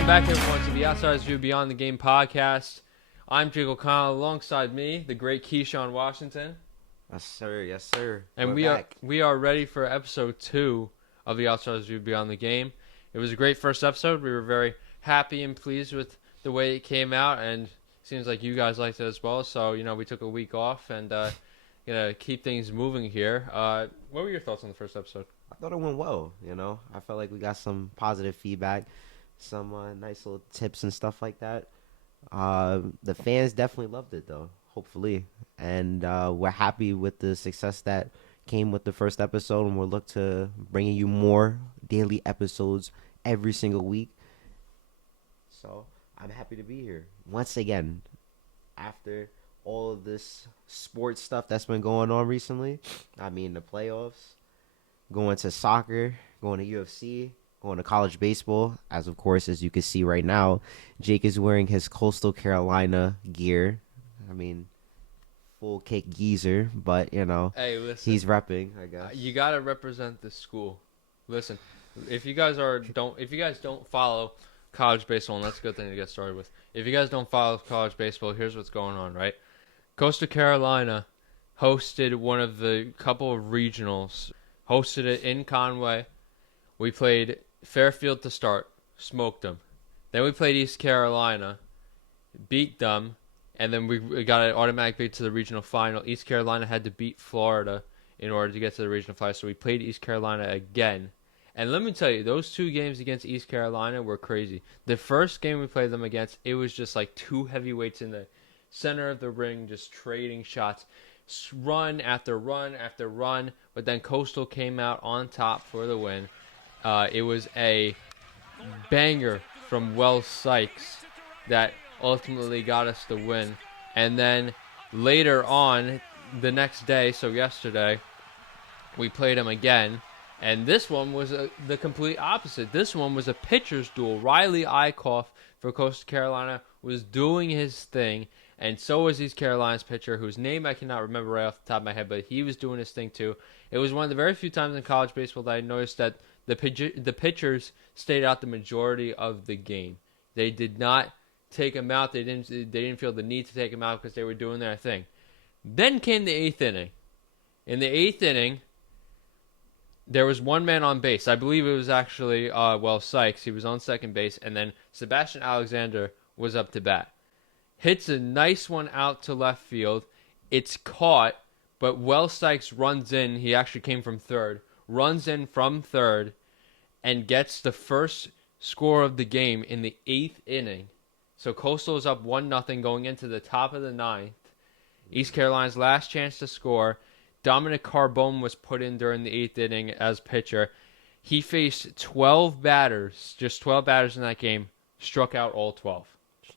Welcome back, everyone, to the Outsider's View Beyond the Game podcast. I'm Jake O'Connell. Alongside me, the great Keyshawn Washington. Yes, sir. Yes, sir. And we are ready for episode 2 of the Outsider's View Beyond the Game. It was a great first episode. We were very happy and pleased with the way it came out, and it seems like you guys liked it as well. So, we took a week off and keep things moving here. What were your thoughts on the first episode? I thought it went well. I felt like we got some positive feedback, some nice little tips and stuff like that. The fans definitely loved it, though, hopefully. And we're happy with the success that came with the first episode, and we'll look to bringing you more daily episodes every single week. So I'm happy to be here once again after all of this sports stuff that's been going on recently. I mean, the playoffs, going to soccer, going to UFC, going to college baseball. As you can see right now, Jake is wearing his Coastal Carolina gear. I mean, full kick geezer, but hey, listen, he's repping, I guess. You gotta represent the school. Listen, if you guys don't follow college baseball, and that's a good thing to get started with. If you guys don't follow college baseball, here's what's going on, right? Coastal Carolina hosted one of the couple of regionals, hosted it in Conway. We played Fairfield to start, smoked them. Then we played East Carolina, beat them, and then we got an automatic beat to the regional final. East Carolina had to beat Florida in order to get to the regional final, so we played East Carolina again. And let me tell you, those two games against East Carolina were crazy. The first game we played them against, it was just like two heavyweights in the center of the ring just trading shots, run after run after run, but then Coastal came out on top for the win. It was a banger from Wells Sykes that ultimately got us the win. And then later on, the next day, so yesterday, we played them again. And this one was the complete opposite. This one was a pitcher's duel. Riley Eichhoff for Coastal Carolina was doing his thing, and so was East Carolina's pitcher, whose name I cannot remember right off the top of my head, but he was doing his thing too. It was one of the very few times in college baseball that I noticed that the pitchers stayed out the majority of the game. They did not take him out. They didn't feel the need to take him out because they were doing their thing. Then came the 8th inning. In the 8th inning, there was one man on base. I believe it was actually Wells Sykes. He was on second base, and then Sebastian Alexander was up to bat. Hits a nice one out to left field. It's caught, but Wells Sykes runs in. He actually came from third. Runs in from third and gets the first score of the game in the 8th inning. So Coastal is up 1-0 going into the top of the 9th. East Carolina's last chance to score. Dominic Carbone was put in during the 8th inning as pitcher. He faced 12 batters, just 12 batters in that game, struck out all 12.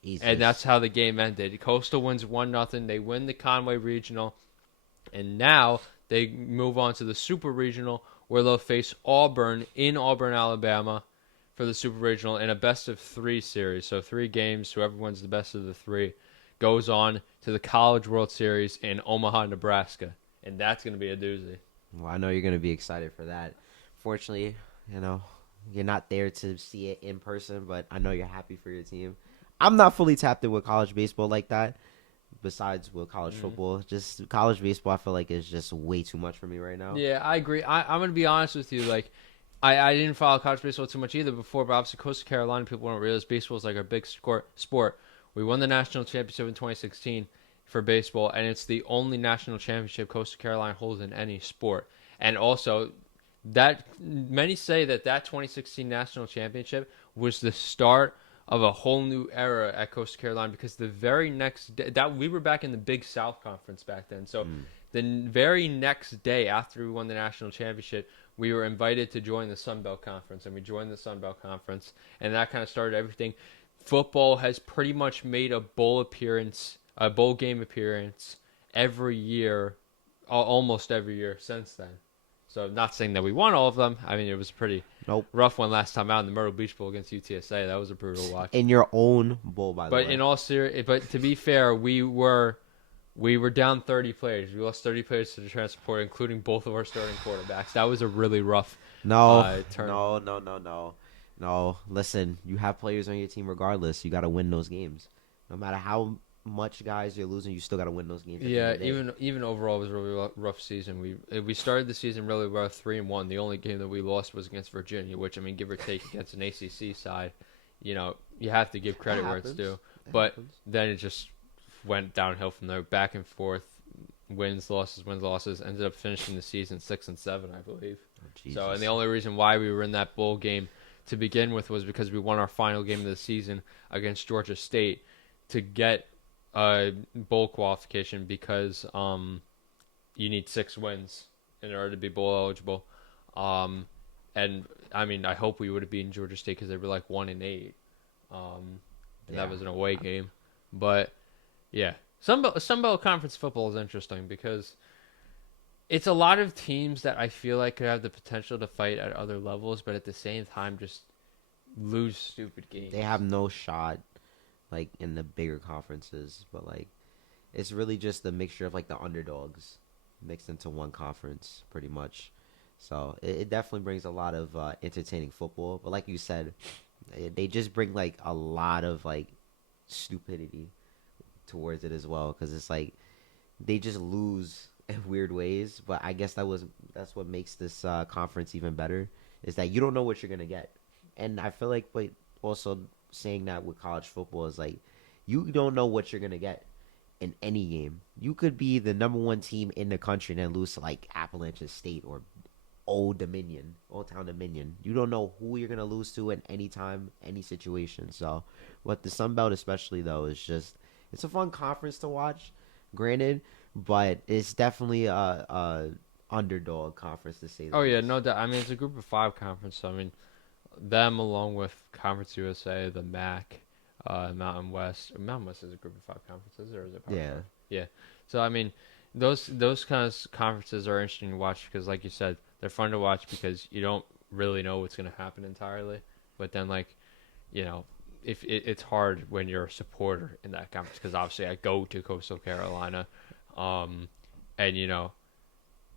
Jesus. And that's how the game ended. Coastal wins 1-0. They win the Conway Regional, and now they move on to the Super Regional, where they'll face Auburn in Auburn, Alabama, for the Super Regional in a best-of-3 series. So 3 games, whoever wins the best of the 3 goes on to the College World Series in Omaha, Nebraska. And that's going to be a doozy. Well, I know you're going to be excited for that. Fortunately, you're not there to see it in person, but I know you're happy for your team. I'm not fully tapped in with college baseball like that, besides with college football. Just college baseball, I feel like is just way too much for me right now. Yeah, I agree. I'm going to be honest with you. I didn't follow college baseball too much either before, but obviously Coastal Carolina, people don't realize baseball is like our big sport. We won the national championship in 2016 for baseball, and it's the only national championship Coastal Carolina holds in any sport. And also, that many say that 2016 national championship was the start of a whole new era at Coastal Carolina, because the very next day, that we were back in the Big South Conference back then. So the very next day after we won the national championship, we were invited to join the Sun Belt Conference, and we joined the Sun Belt Conference, and that kind of started everything. Football has pretty much made a bowl game appearance every year, almost every year since then. So not saying that we won all of them. I mean, it was a pretty rough one last time out in the Myrtle Beach Bowl against UTSA. That was a brutal watch. In your own bowl, by the way. But in all but to be fair, we were down 30 players. We lost 30 players to the transfer portal, including both of our starting quarterbacks. That was a really rough turn. No. No, listen, you have players on your team regardless. You got to win those games. No matter how much guys you're losing, you still got to win those games at the end Yeah, of the day. even overall, it was a really rough season. We started the season really well, 3-1. The only game that we lost was against Virginia, which I mean, give or take against an ACC side, you have to give It credit where it's happens. due. It But happens. then it just went downhill from there, back and forth, wins, losses. Ended up finishing the season 6-7, I believe. Oh, So, and the Jesus. only reason why we were in that bowl game to begin with was because we won our final game of the season against Georgia State to get bowl qualification because you need 6 wins in order to be bowl eligible. And I mean, I hope we would have beaten Georgia State because they were like 1-8. And that Yeah. was an away game. But yeah, Sunbelt Conference football is interesting because it's a lot of teams that I feel like could have the potential to fight at other levels, but at the same time just lose stupid games. They have no shot, like, in the bigger conferences, but, like, it's really just a mixture of, like, the underdogs mixed into one conference, pretty much. So it definitely brings a lot of entertaining football. But like you said, they just bring, like, a lot of, like, stupidity towards it as well, because it's like they just lose in weird ways. But I guess that's what makes this conference even better, is that you don't know what you're gonna get. And I feel like, but also saying that with college football is like you don't know what you're gonna get in any game. You could be the number one team in the country and then lose to like Appalachian State or Old Town Dominion. You don't know who you're gonna lose to at any time, any situation. So, what the Sun Belt especially though is just it's a fun conference to watch. Granted, but it's definitely a underdog conference to say the Oh yeah, least. no doubt. I mean, it's a group of 5 conference. So, I mean, them along with Conference USA, the MAC, Mountain West. Mountain West is a group of 5 conferences, or is it Power Yeah. 5? Yeah. So I mean, those kind of conferences are interesting to watch because, like you said, they're fun to watch because you don't really know what's going to happen entirely. But then, like, you know, if it's hard when you're a supporter in that conference because obviously I go to Coastal Carolina, um, and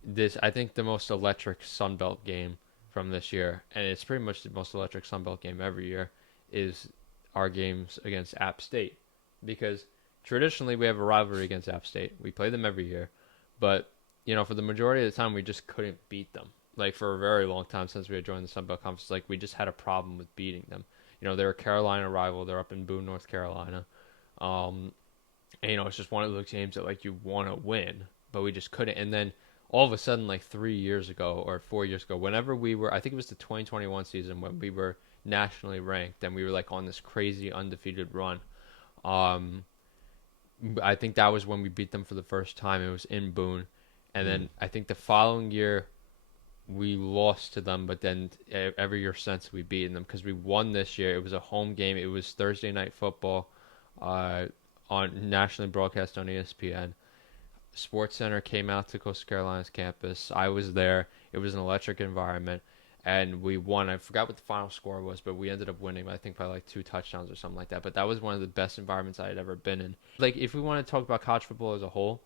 this I think the most electric Sun Belt game from this year, and it's pretty much the most electric Sun Belt game every year, is our games against App State, because traditionally we have a rivalry against App State. We play them every year, but for the majority of the time we just couldn't beat them. Like for a very long time since we had joined the Sun Belt Conference, like we just had a problem with beating them. They're a Carolina rival. They're up in Boone, North Carolina. Um, and, it's just one of those games that like you want to win, but we just couldn't. And then all of a sudden, like 3 years ago or 4 years ago, whenever we were, I think it was the 2021 season when we were nationally ranked and we were like on this crazy undefeated run. Um, I think that was when we beat them for the first time. It was in Boone, and Mm. then I think the following year we lost to them, but then every year since we beaten them because we won this year. It was a home game. It was Thursday night football, uh, on nationally broadcast on ESPN. Sports Center came out to Coastal Carolina's campus. I was there. It was an electric environment, and we won. I forgot what the final score was, but we ended up winning. I think by like 2 touchdowns or something like that. But that was one of the best environments I had ever been in. Like if we want to talk about college football as a whole,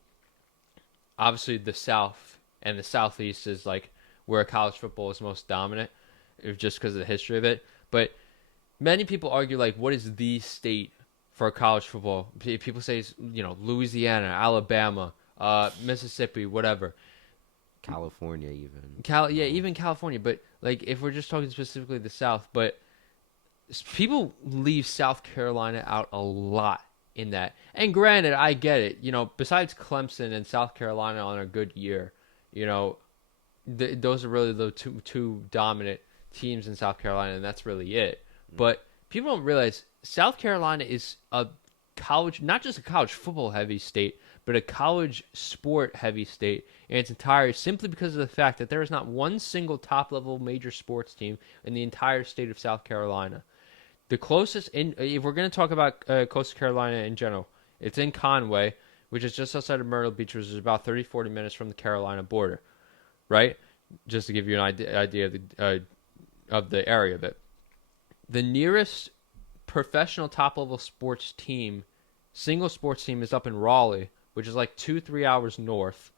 obviously the South and the Southeast is like where college football is most dominant, just because of the history of it. But many people argue like, what is the state for college football? People say it's, Louisiana, Alabama, Mississippi, whatever. California even. Yeah, even California. But like, if we're just talking specifically the South, but people leave South Carolina out a lot in that. And granted, I get it. Besides Clemson and South Carolina on a good year, you know, those are really the two dominant teams in South Carolina, and that's really it. But people don't realize South Carolina is a college, not just a college football heavy state, but a college sport heavy state in its entirety, simply because of the fact that there is not one single top level major sports team in the entire state of South Carolina. The closest if we're going to talk about Coastal Carolina in general, it's in Conway, which is just outside of Myrtle Beach, which is about 30-40 minutes from the Carolina border, right? Just to give you an idea of the area of it. The nearest professional top level sports team, single sports team, is up in Raleigh, which is like 2-3 hours north.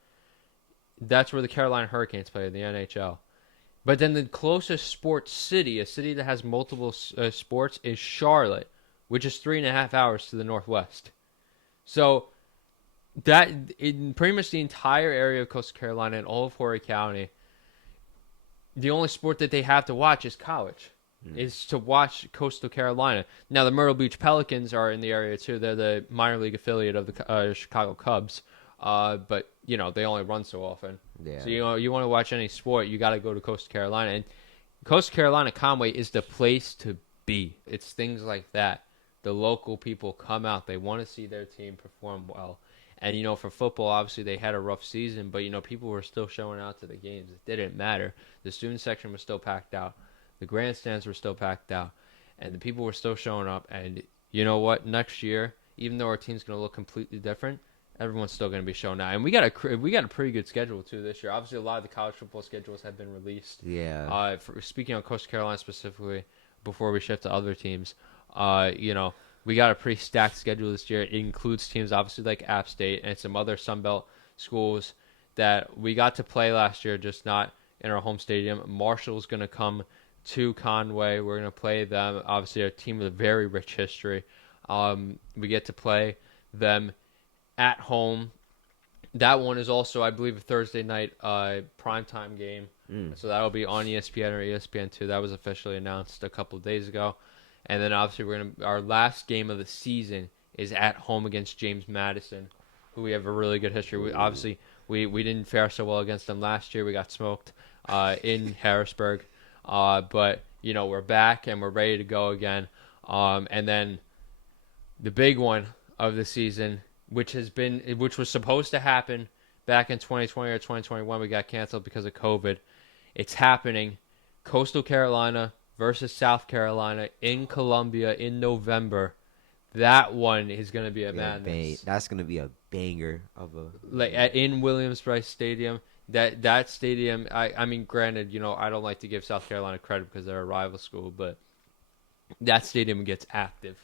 That's where the Carolina Hurricanes play in the NHL. But then the closest sports city, a city that has multiple sports, is Charlotte, which is 3.5 hours to the northwest. So that in pretty much the entire area of Coastal Carolina and all of Horry County, the only sport that they have to watch is college. Is to watch Coastal Carolina. Now the Myrtle Beach Pelicans are in the area too. They're the minor league affiliate of the Chicago Cubs. But they only run so often. Yeah. So you want to watch any sport, you got to go to Coastal Carolina, and Coastal Carolina Conway is the place to be. It's things like that. The local people come out; they want to see their team perform well. And for football, obviously they had a rough season, but people were still showing out to the games. It didn't matter. The student section was still packed out. The grandstands were still packed out, and the people were still showing up. And you know what? Next year, even though our team's going to look completely different, everyone's still going to be showing out. And we got a pretty good schedule too this year. Obviously, a lot of the college football schedules have been released. Yeah. Speaking of Coastal Carolina specifically, before we shift to other teams, we got a pretty stacked schedule this year. It includes teams obviously like App State and some other Sunbelt schools that we got to play last year, just not in our home stadium. Marshall's going to come to Conway. We're going to play them. Obviously, a team with a very rich history. We get to play them at home. That one is also, I believe, a Thursday night primetime game. So that'll be on ESPN or ESPN2. That was officially announced a couple of days ago. And then obviously our last game of the season is at home against James Madison, who we have a really good history with. Obviously, we didn't fare so well against them last year. We got smoked in Harrisburg. But we're back and we're ready to go again. And then the big one of the season, which was supposed to happen back in 2020 or 2021, we got canceled because of COVID. It's happening. Coastal Carolina versus South Carolina in Columbia in November. That one is going to be a madness. That's going to be a banger of in Williams-Brice Stadium. That stadium, I mean, granted, I don't like to give South Carolina credit because they're a rival school, but that stadium gets active.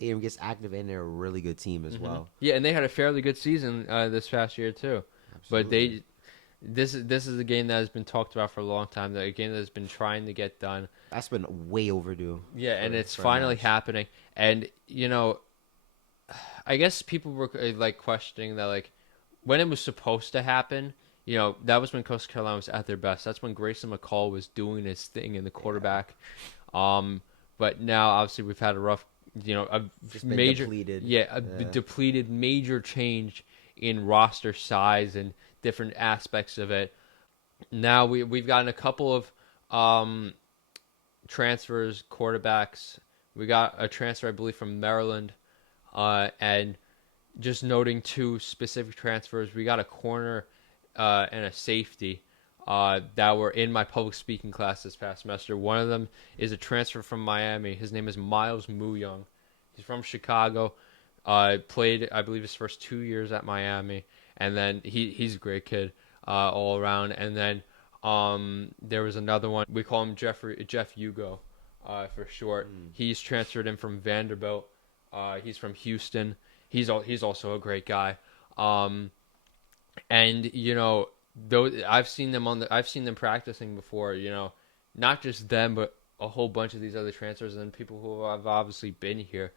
And they're a really good team as well. Yeah, and they had a fairly good season this past year too. Absolutely. But this is a game that has been talked about for a long time. A game that has been trying to get done. That's been way overdue. Yeah, and it's finally happening. And I guess people were questioning that when it was supposed to happen. That was when Coastal Carolina was at their best. That's when Grayson McCall was doing his thing in the quarterback. Yeah. But now obviously we've had a rough, a major depleted. Depleted major change in roster size and different aspects of it. Now we've gotten a couple of transfers, quarterbacks. We got a transfer, I believe, from Maryland, and just noting two specific transfers. We got a corner and a safety that were in my public speaking class this past semester. One of them is a transfer from Miami. His name is Miles Young. He's from Chicago. Played, I believe, his first 2 years at Miami, and then he's a great kid all around. And then there was another one. We call him Jeff Hugo for short. He's transferred in from Vanderbilt. He's from Houston. He's also a great guy. And I've seen them practicing before. Not just them, but a whole bunch of these other transfers and people who have obviously been here.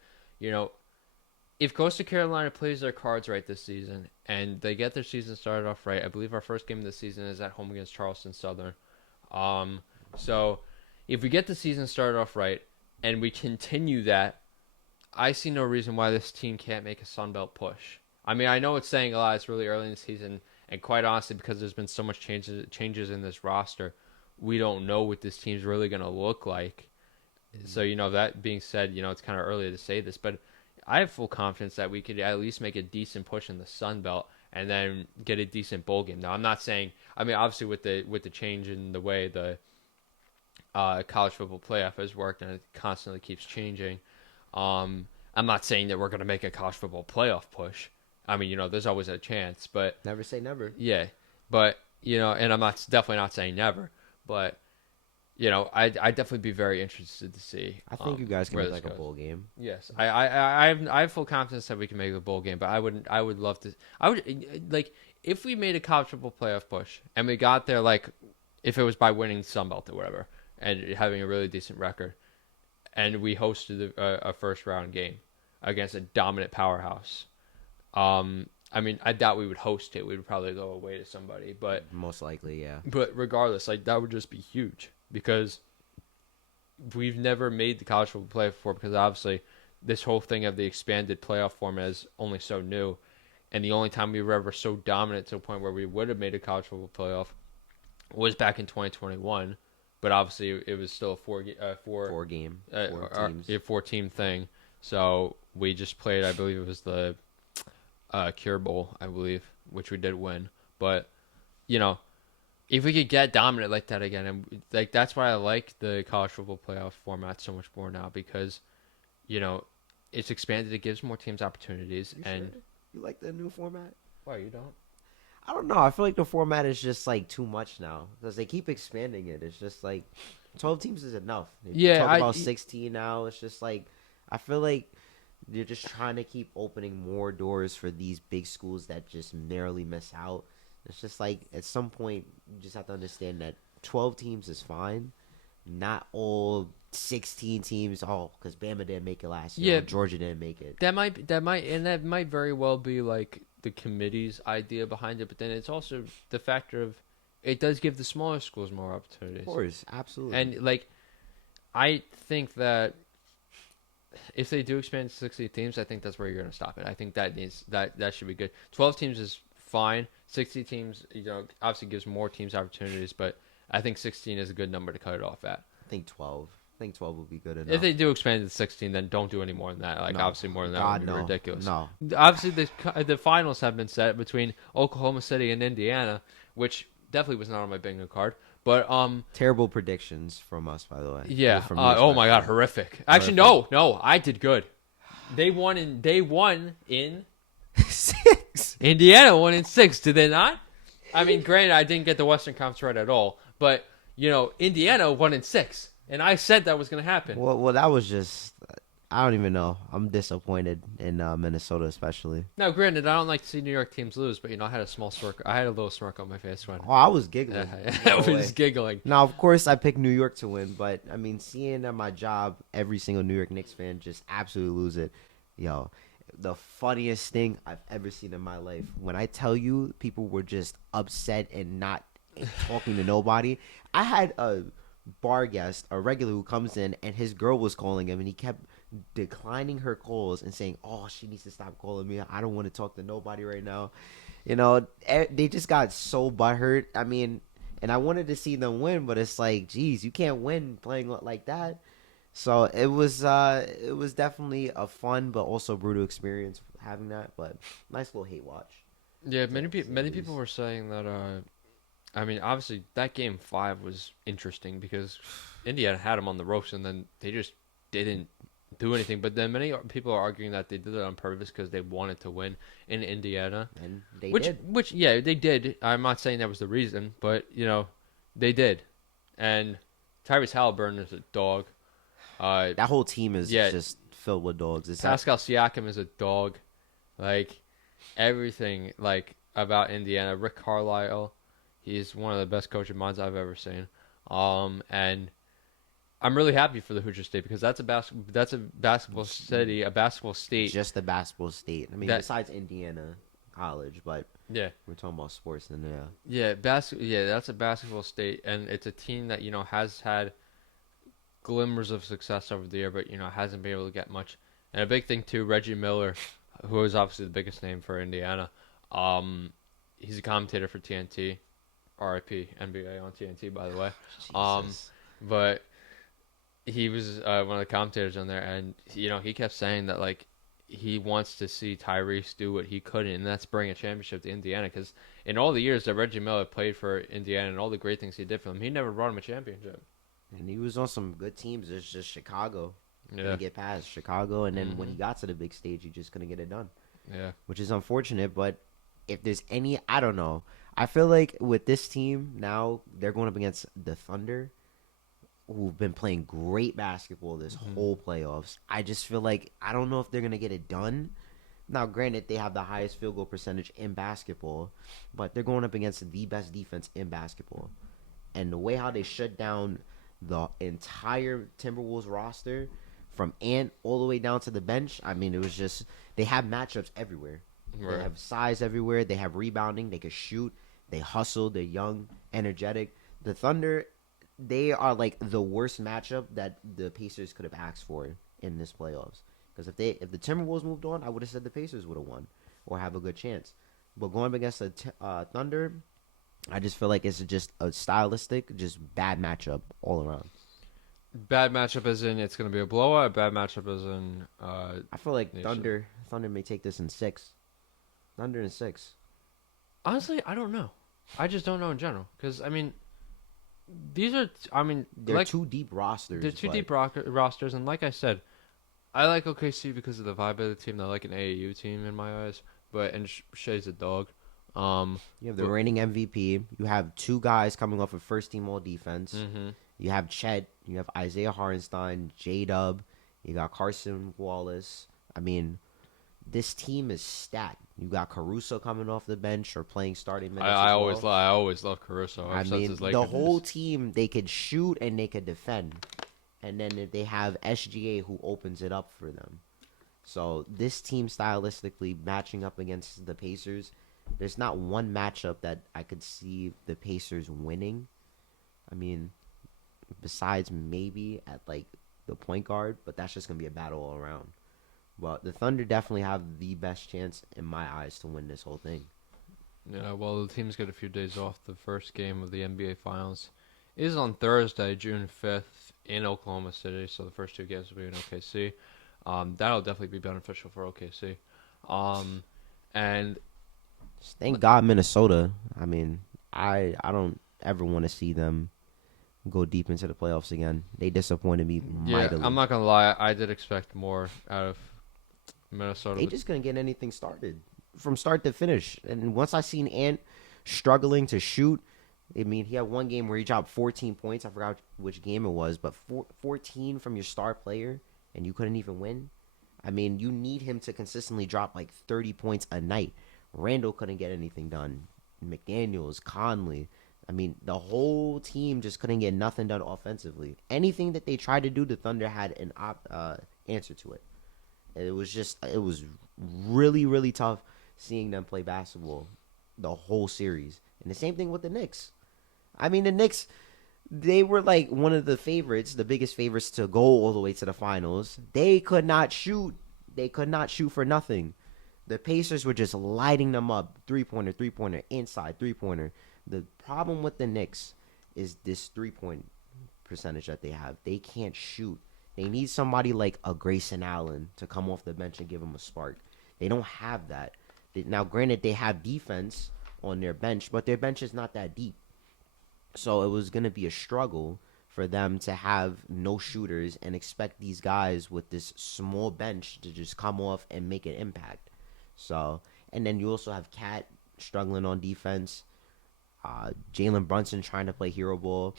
If Coastal Carolina plays their cards right this season and they get their season started off right, I believe our first game of the season is at home against Charleston Southern. So if we get the season started off right and we continue that, I see no reason why this team can't make a Sun Belt push. I mean, I know it's saying a lot. It's really early in the season, and quite honestly, because there's been so much changes in this roster, we don't know what this team's really going to look like. So, that being said, it's kind of early to say this, but I have full confidence that we could at least make a decent push in the Sun Belt and then get a decent bowl game. Now, I'm not saying, obviously with the change in the way the college football playoff has worked and it constantly keeps changing, I'm not saying that we're going to make a college football playoff push. There's always a chance, but never say never. Yeah, but and I'm definitely not saying never, but I definitely be very interested to see. I think you guys can make a bowl game. Yes, I have full confidence that we can make a bowl game, but I would love to. I would if we made a college football playoff push and we got there if it was by winning Sunbelt or whatever and having a really decent record, and we hosted a first round game against a dominant powerhouse. I mean, I doubt we would host it. We would probably go away to somebody, but Most likely, yeah. but regardless, like that would just be huge because we've never made the college football playoff before because obviously this whole thing of the expanded playoff format is only so new, and the only time we were ever so dominant to a point where we would have made a college football playoff was back in 2021, but obviously it was still a four team thing. So we just played, I believe it was the Cure Bowl, I believe, which we did win. But you know, if we could get dominant like that again, and like that's why I like the college football playoff format so much more now because you know it's expanded. It gives more teams opportunities. You and sure? You like the new format? Why you don't? I don't know. I feel like the format is just like too much now because they keep expanding it. It's just like 12 teams is enough. They talk about 16 now. It's just like I feel like they're just trying to keep opening more doors for these big schools that just narrowly miss out. It's just like at some point you just have to understand that 12 teams is fine. Not all 16 teams. Oh, because Bama didn't make it last year. Yeah, Georgia didn't make it. That might very well be like the committee's idea behind it, but then it's also the factor of it does give the smaller schools more opportunities. Of course, absolutely. And like, I think that if they do expand to 60 teams, I think that's where you're going to stop it. I think that should be good. 12 teams is fine. 60 teams, obviously gives more teams opportunities, but I think 16 is a good number to cut it off at. I think 12. I think 12 would be good enough. If they do expand it to 16, then don't do any more than that. Like, obviously, more than that would be ridiculous. No. Obviously, the finals have been set between Oklahoma City and Indiana, which definitely was not on my bingo card. But terrible predictions from us, by the way. Yeah. Oh my God, horrific. Actually, no, I did good. They won in 6. Indiana won in 6. Did they not? I mean, granted, I didn't get the Western Conference right at all, but Indiana won in 6. And I said that was going to happen. Well, that was just, I don't even know. I'm disappointed in Minnesota, especially. Now, granted, I don't like to see New York teams lose, but I had a little smirk on my face when. Oh, I was giggling. I was giggling. Now, of course, I picked New York to win, but I mean, seeing at my job every single New York Knicks fan just absolutely lose it, the funniest thing I've ever seen in my life. When I tell you, people were just upset and not talking to nobody. I had a bar guest, a regular who comes in, and his girl was calling him, and he kept declining her calls and saying, "Oh, she needs to stop calling me. I don't want to talk to nobody right now." They just got so butthurt. I mean, and I wanted to see them win, but it's like, geez, you can't win playing like that. So it was definitely a fun but also brutal experience having that. But nice little hate watch. Yeah, many people were saying that. I mean, obviously, that game 5 was interesting because Indiana had them on the ropes, and then they just didn't do anything. But then many people are arguing that they did it on purpose because they wanted to win in Indiana. And they did. Which, yeah, they did. I'm not saying that was the reason, but, they did. And Tyrese Halliburton is a dog. That whole team is just filled with dogs. Pascal Siakam is a dog. Like, everything, about Indiana. Rick Carlisle. He's one of the best coaching minds I've ever seen. And I'm really happy for the Hoosier State because that's a basketball city, a basketball state. Just a basketball state. I mean, besides Indiana College, but yeah, we're talking about sports and that's a basketball state, and it's a team that has had glimmers of success over the year, but hasn't been able to get much. And a big thing too, Reggie Miller, who is obviously the biggest name for Indiana. He's a commentator for TNT. RIP NBA on TNT, by the way. But he was one of the commentators on there, and he kept saying that he wants to see Tyrese do what he couldn't, and that's bring a championship to Indiana. Because in all the years that Reggie Miller played for Indiana and all the great things he did for them, he never brought him a championship. And he was on some good teams. It's just Chicago. Couldn't get past Chicago, and then when he got to the big stage, he just couldn't get it done. Yeah, which is unfortunate. But if there's any, I don't know. I feel like with this team now, they're going up against the Thunder, who've been playing great basketball this whole playoffs. I just feel like I don't know if they're going to get it done. Now, granted, they have the highest field goal percentage in basketball, but they're going up against the best defense in basketball. and the way how they shut down the entire Timberwolves roster from Ant all the way down to the bench. I mean, it was just they have matchups everywhere. They Right. have size everywhere. They have rebounding. They can shoot. They hustle. They're young, energetic. The Thunder, they are like the worst matchup that the Pacers could have asked for in this playoffs. Because if the Timberwolves moved on, I would have said the Pacers would have won or have a good chance. But going up against the Thunder, I just feel like it's just a stylistic, just bad matchup all around. Bad matchup as in it's going to be a blowout. Bad matchup as in I feel like nation. Thunder may take this in 6. Thunder in 6. Honestly, I don't know. I just don't know in general because I mean, these are They're like two deep rosters. they're two but deep rosters, and like I said, I like OKC because of the vibe of the team. They're like an AAU team in my eyes, and Shea's a dog. You have the but- reigning MVP. You have two guys coming off of first team all defense. Mm-hmm. You have Chet. You have Isaiah Hartenstein, J-Dub. You got Carson Wallace. I mean, this team is stacked. You got Caruso coming off the bench or playing starting minutes. I as well. always love Caruso. I mean, the whole team, they could shoot and they could defend. And then if they have SGA who opens it up for them. So this team stylistically matching up against the Pacers, there's not one matchup that I could see the Pacers winning. I mean, besides maybe at like the point guard, but that's just going to be a battle all around. But the Thunder definitely have the best chance in my eyes to win this whole thing. Yeah, well, the team's got a few days off. The first game of the NBA Finals is on Thursday, June 5th, in Oklahoma City. So the first two games will be in OKC. That'll definitely be beneficial for OKC. And Thank God Minnesota. I mean, I don't ever want to see them go deep into the playoffs again. They disappointed me yeah, mightily. I'm not gonna lie, I did expect more out of Minnesota. They just couldn't get anything started from start to finish. And once I seen Ant struggling to shoot, I mean, he had one game where he dropped 14 points. I forgot which game it was, but 14 from your star player, and you couldn't even win. I mean, you need him to consistently drop like 30 points a night. Randall couldn't get anything done. McDaniels, Conley. I mean, the whole team just couldn't get nothing done offensively. Anything that they tried to do, the Thunder had an answer to it. It was really, really tough seeing them play basketball the whole series. And the same thing with the Knicks. I mean, the Knicks, they were like one of the favorites, the biggest favorites to go all the way to the finals. They could not shoot. They could not shoot for nothing. The Pacers were just lighting them up. Three-pointer, inside, three-pointer. The problem with the Knicks is this three-point percentage that they have. They can't shoot. They need somebody like a Grayson Allen to come off the bench and give them a spark. They don't have that. Now, granted, they have defense on their bench, but their bench is not that deep. So it was going to be a struggle for them to have no shooters and expect these guys with this small bench to just come off and make an impact. So, and then you also have Cat struggling on defense. Jalen Brunson trying to play hero ball.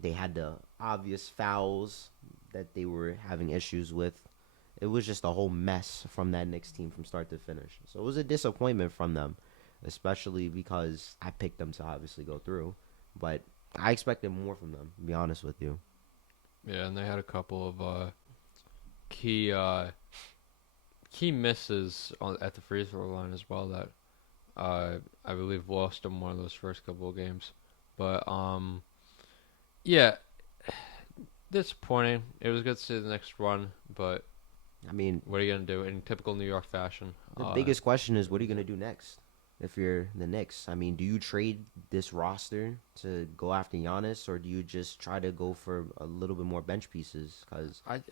They had the obvious fouls that they were having issues with. It was just a whole mess from that Knicks team from start to finish. So it was a disappointment from them, especially because I picked them to obviously go through. But I expected more from them, to be honest with you. Yeah, and they had a couple of key misses at the free throw line as well that I believe lost them one of those first couple of games. But yeah, disappointing. It was good to see the next run, but I mean, what are you gonna do in typical New York fashion? the biggest question is, what are you going to do next if you're the Knicks? I mean, do you trade this roster to go after Giannis, or do you just try to go for a little bit more bench pieces? Because I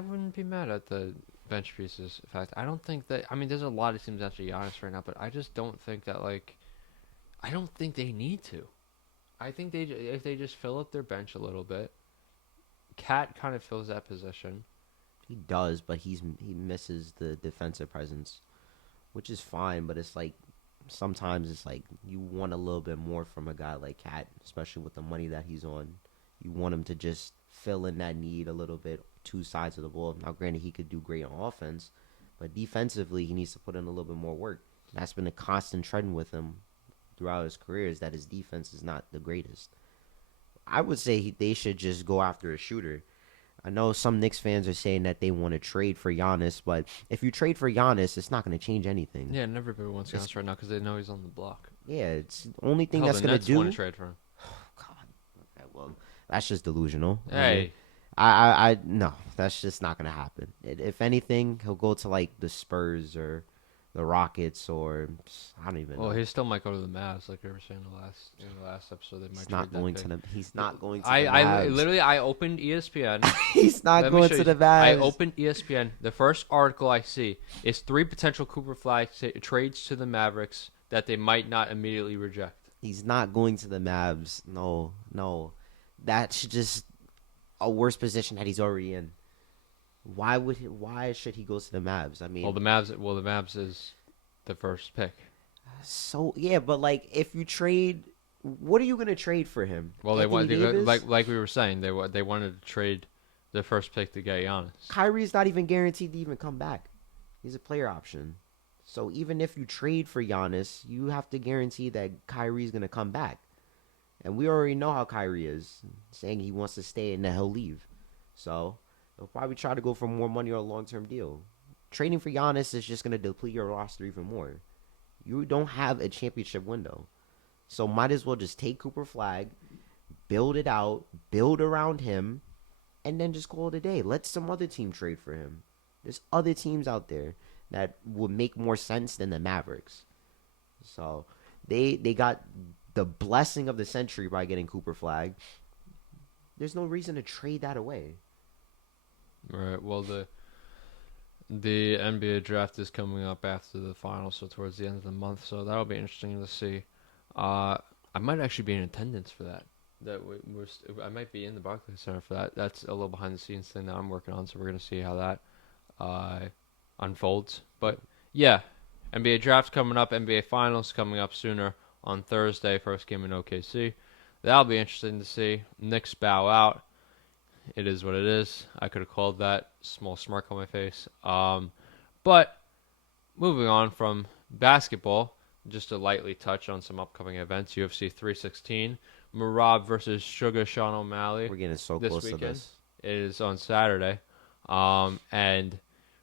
wouldn't be mad at the bench pieces. In fact, I don't think that. I mean, there's a lot of teams after Giannis right now, but I just don't think that I don't think they need to. I think if they just fill up their bench a little bit, Cat kind of fills that position. he does, but he misses the defensive presence, which is fine. But it's like sometimes it's like you want a little bit more from a guy like Cat, especially with the money that he's on. You want him to just fill in that need a little bit, two sides of the ball. Now, granted, he could do great on offense, but defensively, he needs to put in a little bit more work. That's been a constant trend with him throughout his career is that his defense is not the greatest. I would say they should just go after a shooter. I know some Knicks fans are saying that they want to trade for Giannis, but if you trade for Giannis, it's not going to change anything. Yeah, and everybody wants Giannis right now because they know he's on the block. Yeah, it's the only thing Hell, that's the going to Nets do. want to trade for him. God, okay, well, that's just delusional. Hey, I mean, I no, that's just not going to happen. If anything, he'll go to like the Spurs or the Rockets or I don't even know. well, he still might go to the Mavs, like we were saying in the last episode. They might He's trade not that going pick. to the. He's not going to I the I Mavs. literally I opened ESPN. He's not Let me going show to you. the Mavs. I opened ESPN. The first article I see is 3 potential Cooper Flag trades to the Mavericks that they might not immediately reject. He's not going to the Mavs. No, no. That's just a worse position that he's already in. Why should he go to the Mavs? I mean, Well, the Mavs is the first pick. so yeah, but like if you trade, what are you gonna trade for him? Well, they Anthony want Davis? like we were saying they wanted to trade the first pick to get Giannis. Kyrie's not even guaranteed to even come back. He's a player option. So even if you trade for Giannis, you have to guarantee that Kyrie's gonna come back. And we already know how Kyrie is, saying he wants to stay and then he'll leave. So he'll probably try to go for more money or a long-term deal. Trading for Giannis is just gonna deplete your roster even more. You don't have a championship window. So might as well just take Cooper Flag, build it out, build around him, and then just call it a day. Let some other team trade for him. There's other teams out there that would make more sense than the Mavericks. So they got the blessing of the century by getting Cooper Flag. There's no reason to trade that away. Right. Well, the NBA draft is coming up after the finals, so towards the end of the month. So that'll be interesting to see. I might actually be in attendance for that. I might be in the Barclays Center for that. That's a little behind the scenes thing that I'm working on. So we're gonna see how that unfolds. But yeah, NBA draft's coming up. NBA finals coming up sooner on Thursday. First game in OKC. That'll be interesting to see. Knicks bow out. It is what it is. I could have called that. Small smirk on my face. But moving on from basketball, just to lightly touch on some upcoming events. UFC 316, Merab versus Sugar Sean O'Malley. We're getting so this close weekend. to this. It is on Saturday. And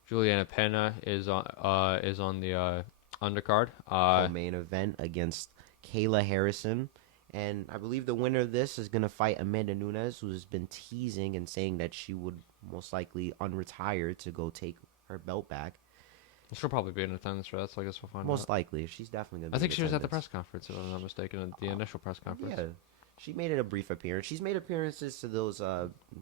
Juliana Pena is on the undercard. Co-main event against Kayla Harrison. And I believe the winner of this is going to fight Amanda Nunes, who's been teasing and saying that she would most likely unretire to go take her belt back. She'll probably be in attendance for that, so I guess we'll find out. Most likely. She's definitely going to be I think in she was at the attendance. press conference, if I'm not mistaken, at the initial press conference. Yeah. She made it a brief appearance. She's made appearances to those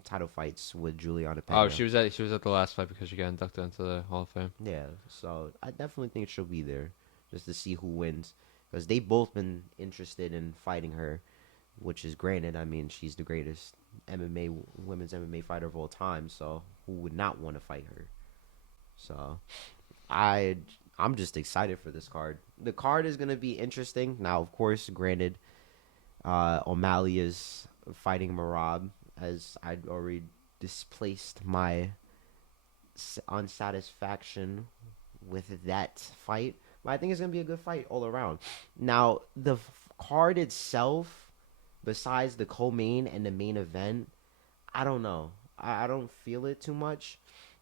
title fights with Juliana Pena. Oh, she was at the last fight because she got inducted into the Hall of Fame. Yeah, so I definitely think she'll be there just to see who wins. Because they've both been interested in fighting her, which is granted. I mean, she's the greatest women's MMA fighter of all time, so who would not want to fight her? So I'm just excited for this card. The card is going to be interesting. Now, of course, granted, O'Malley is fighting Merab, as I'd already displaced my unsatisfaction with that fight. But I think it's going to be a good fight all around. Now, the card itself, besides the co-main and the main event, I don't know. I don't feel it too much.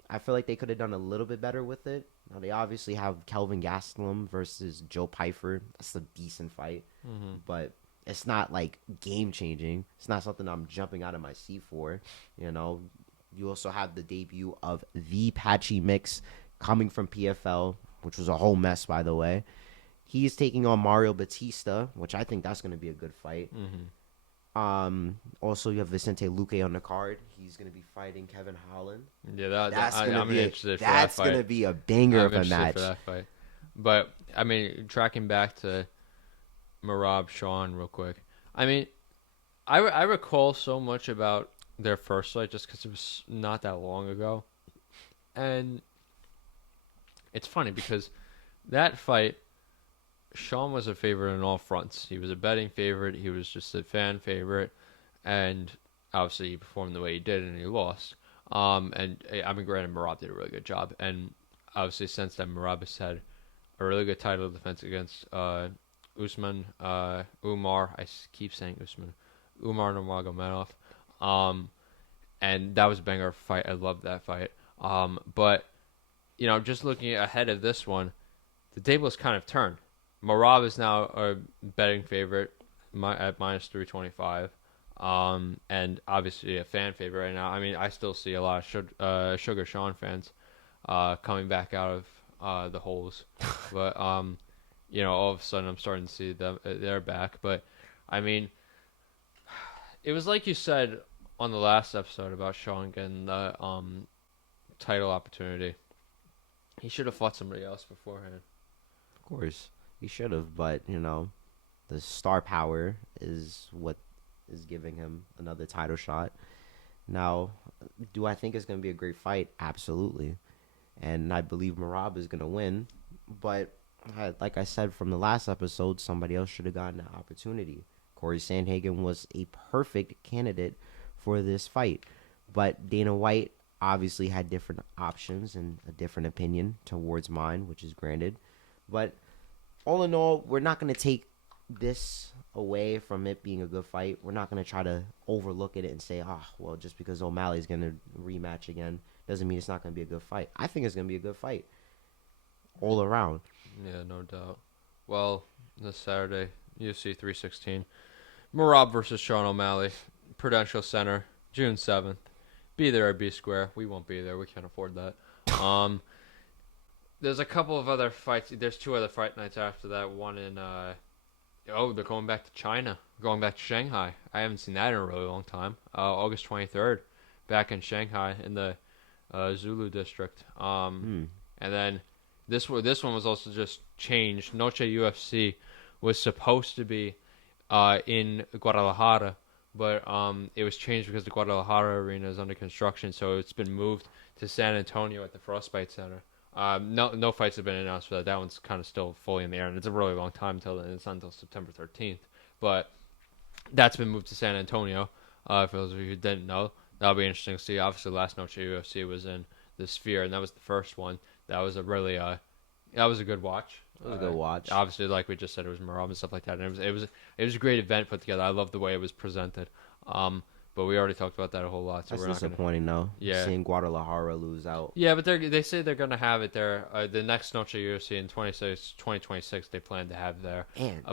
I feel like they could have done a little bit better with it. Now, they obviously have Kelvin Gastelum versus Joe Pyfer. That's a decent fight. Mm-hmm. But it's not, like, game-changing. It's not something I'm jumping out of my seat for. You know, you also have the debut of the Patchy Mix coming from PFL, which was a whole mess, by the way. He's taking on Mario Batista, which I think that's going to be a good fight. Mm-hmm. Also, you have Vicente Luque on the card. He's going to be fighting Kevin Holland. Yeah, I'm interested for that that's fight. going to be a banger I'm of a interested match. for that fight. But, I mean, tracking back to Merab Sean real quick. I mean, I recall so much about their first fight just because it was not that long ago. And it's funny because that fight, Sean was a favorite on all fronts. He was a betting favorite. He was just a fan favorite. And obviously he performed the way he did and he lost. And I mean, granted, Merab did a really good job. And obviously since then, Merab has had a really good title defense against Usman, Umar. Keep saying Usman, Umar Nurmagomedov. And that was a banger fight. I loved that fight. But just looking ahead of this one, the table has kind of turned. Merab is now a betting favorite at minus 325. And obviously a fan favorite right now. I mean, I still see a lot of Sugar Sean fans coming back out of the holes. But, all of a sudden I'm starting to see them, they're back. But, I mean, it was like you said on the last episode about Sean getting the title opportunity. He should have fought somebody else beforehand. Of course, he should have, but the star power is what is giving him another title shot. Now, do I think it's going to be a great fight? Absolutely, and I believe Merab is going to win. But like I said from the last episode, somebody else should have gotten the opportunity. Corey Sandhagen was a perfect candidate for this fight, but Dana White obviously had different options and a different opinion towards mine, which is granted. But all in all, we're not going to take this away from it being a good fight. We're not going to try to overlook it and say, well, just because O'Malley's going to rematch again doesn't mean it's not going to be a good fight. I think it's going to be a good fight all around. Yeah, no doubt. Well, this Saturday, UFC 316, Merab versus Sean O'Malley, Prudential Center, June 7th. Be there or be square. We won't be there. We can't afford that. There's a couple of other fights. There's 2 other fight nights after that. One in, they're going back to China. Going back to Shanghai. I haven't seen that in a really long time. August 23rd, back in Shanghai in the Zulu district. And then this one was also just changed. Noche UFC was supposed to be in Guadalajara, but it was changed because the Guadalajara arena is under construction, so it's been moved to San Antonio at the Frostbite Center. No fights have been announced for that. That one's kind of still fully in the air, and it's a really long time until then. It's not until September 13th, but that's been moved to San Antonio. For those of you who didn't know, that'll be interesting to see. Obviously, last Noche UFC was in the Sphere, and that was the first one. That was a really that was a good watch. It was a good watch. Obviously, like we just said, it was Merab and stuff like that, and it was a great event put together. I love the way it was presented. But we already talked about that a whole lot. So That's we're not disappointing, though. Yeah. Seeing Guadalajara lose out. Yeah, but they say they're going to have it there. The next Noche UFC in 2026, they plan to have there.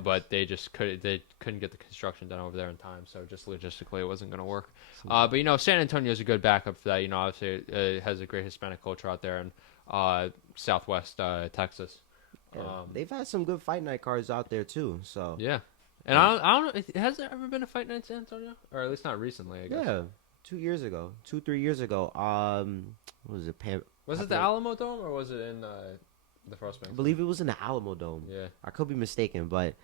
But they just couldn't get the construction done over there in time. So just logistically, it wasn't going to work. But, San Antonio is a good backup for that. Obviously, it has a great Hispanic culture out there in Southwest Texas. Yeah. They've had some good fight night cards out there, too. So yeah. And I don't know, has there ever been a fight night in San Antonio? Or at least not recently, I guess. Yeah, 3 years ago. What was it? Was it the Alamo Dome or was it in the Frostbank? I believe it was in the Alamo Dome. Yeah. I could be mistaken, but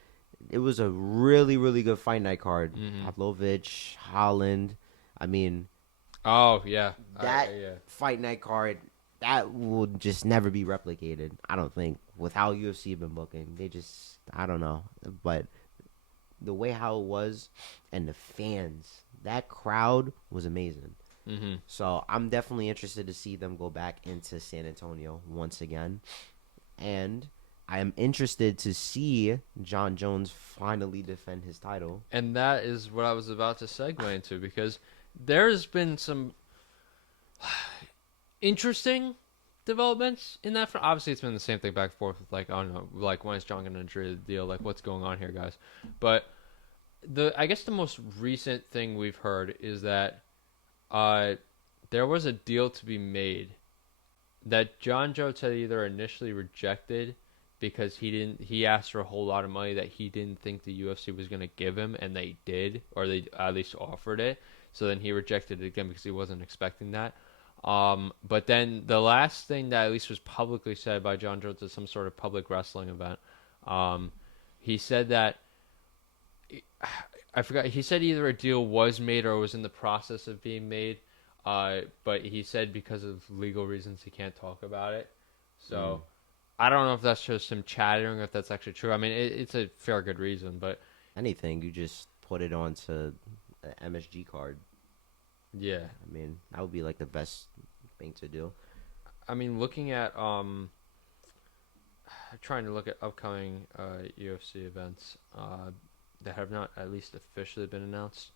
it was a really, really good fight night card. Pavlovich, Holland. I mean. Oh, yeah. That fight night card, that will just never be replicated, I don't think, with how UFC been booking. They just, I don't know. But the way how it was and the fans, that crowd was amazing. So I'm definitely interested to see them go back into San Antonio once again. And I am interested to see Jon Jones finally defend his title. And that is what I was about to segue into, because there's been some interesting developments in that front. Obviously, it's been the same thing back and forth with, like, I don't know, like, when is John going to enter the deal? Like, what's going on here, guys? But I guess the most recent thing we've heard is that there was a deal to be made that Jon Jones had either initially rejected because he asked for a whole lot of money that he didn't think the UFC was going to give him, and they did, or they at least offered it. So then he rejected it again because he wasn't expecting that. But then the last thing that at least was publicly said by Jon Jones at some sort of public wrestling event, he said that, I forgot, he said either a deal was made or was in the process of being made, but he said because of legal reasons he can't talk about it. So I don't know if that's just him chattering or if that's actually true. I mean, it's a fair good reason, but anything, you just put it onto an MSG card. Yeah. I mean, that would be like the best thing to do. I mean, looking at trying to look at upcoming UFC events that have not at least officially been announced.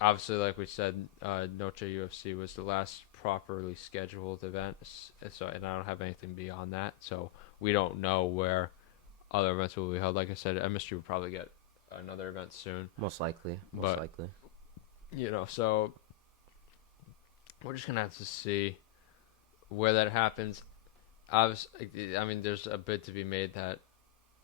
Obviously, like we said, Noche UFC was the last properly scheduled event, and I don't have anything beyond that, so we don't know where other events will be held. Like I said, MSG will probably get another event soon, Most likely. so we're just gonna have to see where that happens. I mean, there's a bid to be made that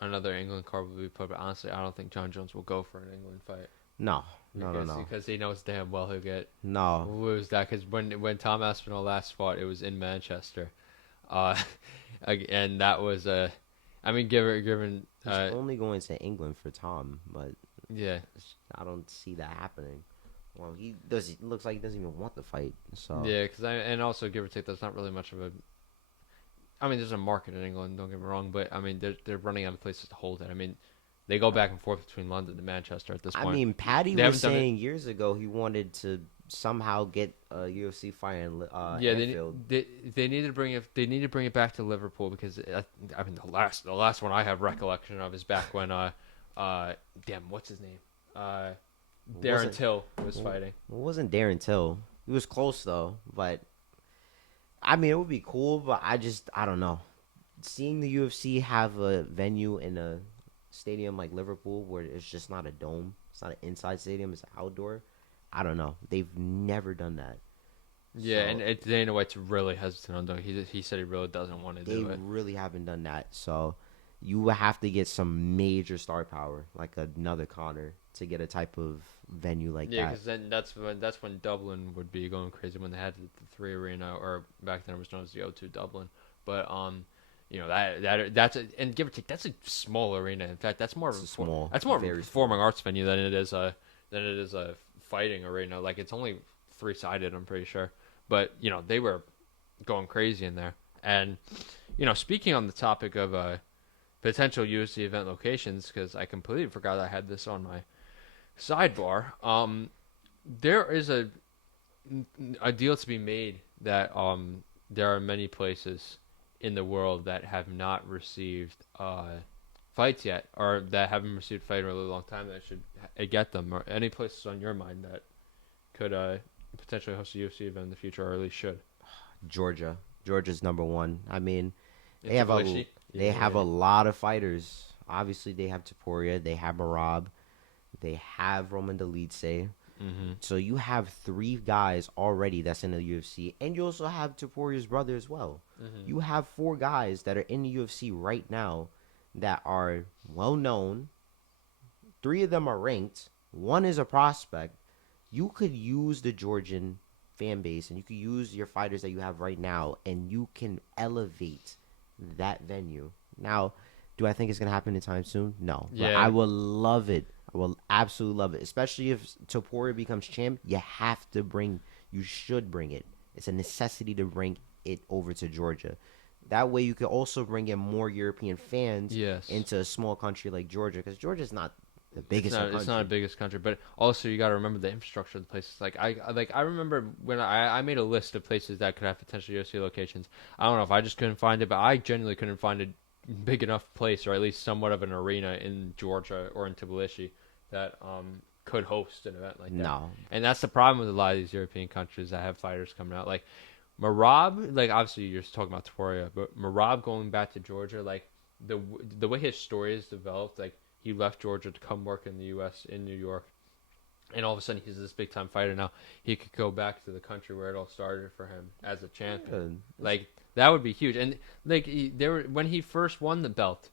another England card will be put, but honestly, I don't think Jon Jones will go for an England fight. No. Because he knows damn well he'll get No. lose that. Because when Tom Aspinall last fought, it was in Manchester, and that was I mean, given He's only going to England for Tom, but yeah, I don't see that happening. Well, he looks like he doesn't even want the fight. So yeah, and also give or take, that's not really much of a. I mean, there's a market in England. Don't get me wrong, but I mean, they're running out of places to hold it. I mean, they go back and forth between London and Manchester at this point. I mean, Paddy was saying years ago he wanted to somehow get a UFC fight in Anfield. They need to bring it. They need to bring it back to Liverpool because I mean the last one I have recollection of is back when damn, what's his name? Darren Till was fighting. It wasn't Darren Till. He was close though, but I mean it would be cool, but I don't know. Seeing the UFC have a venue in a stadium like Liverpool where it's just not a dome, it's not an inside stadium, it's an outdoor. I don't know. They've never done that. Yeah, so, and Dana White's really hesitant on doing it. He said he really doesn't want to do it. They really haven't done that. So you would have to get some major star power, like another Connor, to get a type of venue like that. Yeah, because then that's when Dublin would be going crazy when they had the 3 Arena, or back then it was known as the O2 Dublin. But that's and give or take, that's a small arena. In fact, that's more of a performing arts venue than it is a fighting arena. Like, it's only 3-sided, I'm pretty sure. But they were going crazy in there. And speaking on the topic of potential UFC event locations, because I completely forgot I had this on my sidebar. There is a deal to be made that there are many places in the world that have not received fights yet, or that haven't received a fight in a really long time that should get them. Or any places on your mind that could potentially host a UFC event in the future, or at least should? Georgia's number one. I mean, they have a lot of fighters. Obviously, they have Topuria, they have Merab, they have Roman Dolidze. Mm-hmm. So you have 3 guys already that's in the UFC, and you also have Topuria's brother as well. Mm-hmm. You have 4 guys that are in the UFC right now that are well known. 3 of them are ranked. 1 is a prospect. You could use the Georgian fan base, and you could use your fighters that you have right now, and you can elevate that venue. Now, do I think it's going to happen anytime soon? No. Yeah. But I will love it. I will absolutely love it. Especially if Topuria becomes champ, you should bring it. It's a necessity to bring it over to Georgia. That way you could also bring in more European fans into a small country like Georgia, because Georgia's not the biggest country. It's not the biggest country, but also you got to remember the infrastructure of the places. I remember when I made a list of places that could have potential UFC locations. I don't know if I just couldn't find it, but I genuinely couldn't find a big enough place, or at least somewhat of an arena in Georgia or in Tbilisi that could host an event like that. No. And that's the problem with a lot of these European countries that have fighters coming out. Like Merab, like obviously you're talking about Topuria, but Merab going back to Georgia, like the way his story is developed, like he left Georgia to come work in the U.S. in New York, and all of a sudden he's this big time fighter now. He could go back to the country where it all started for him as a champion. Like that would be huge. And like when he first won the belt,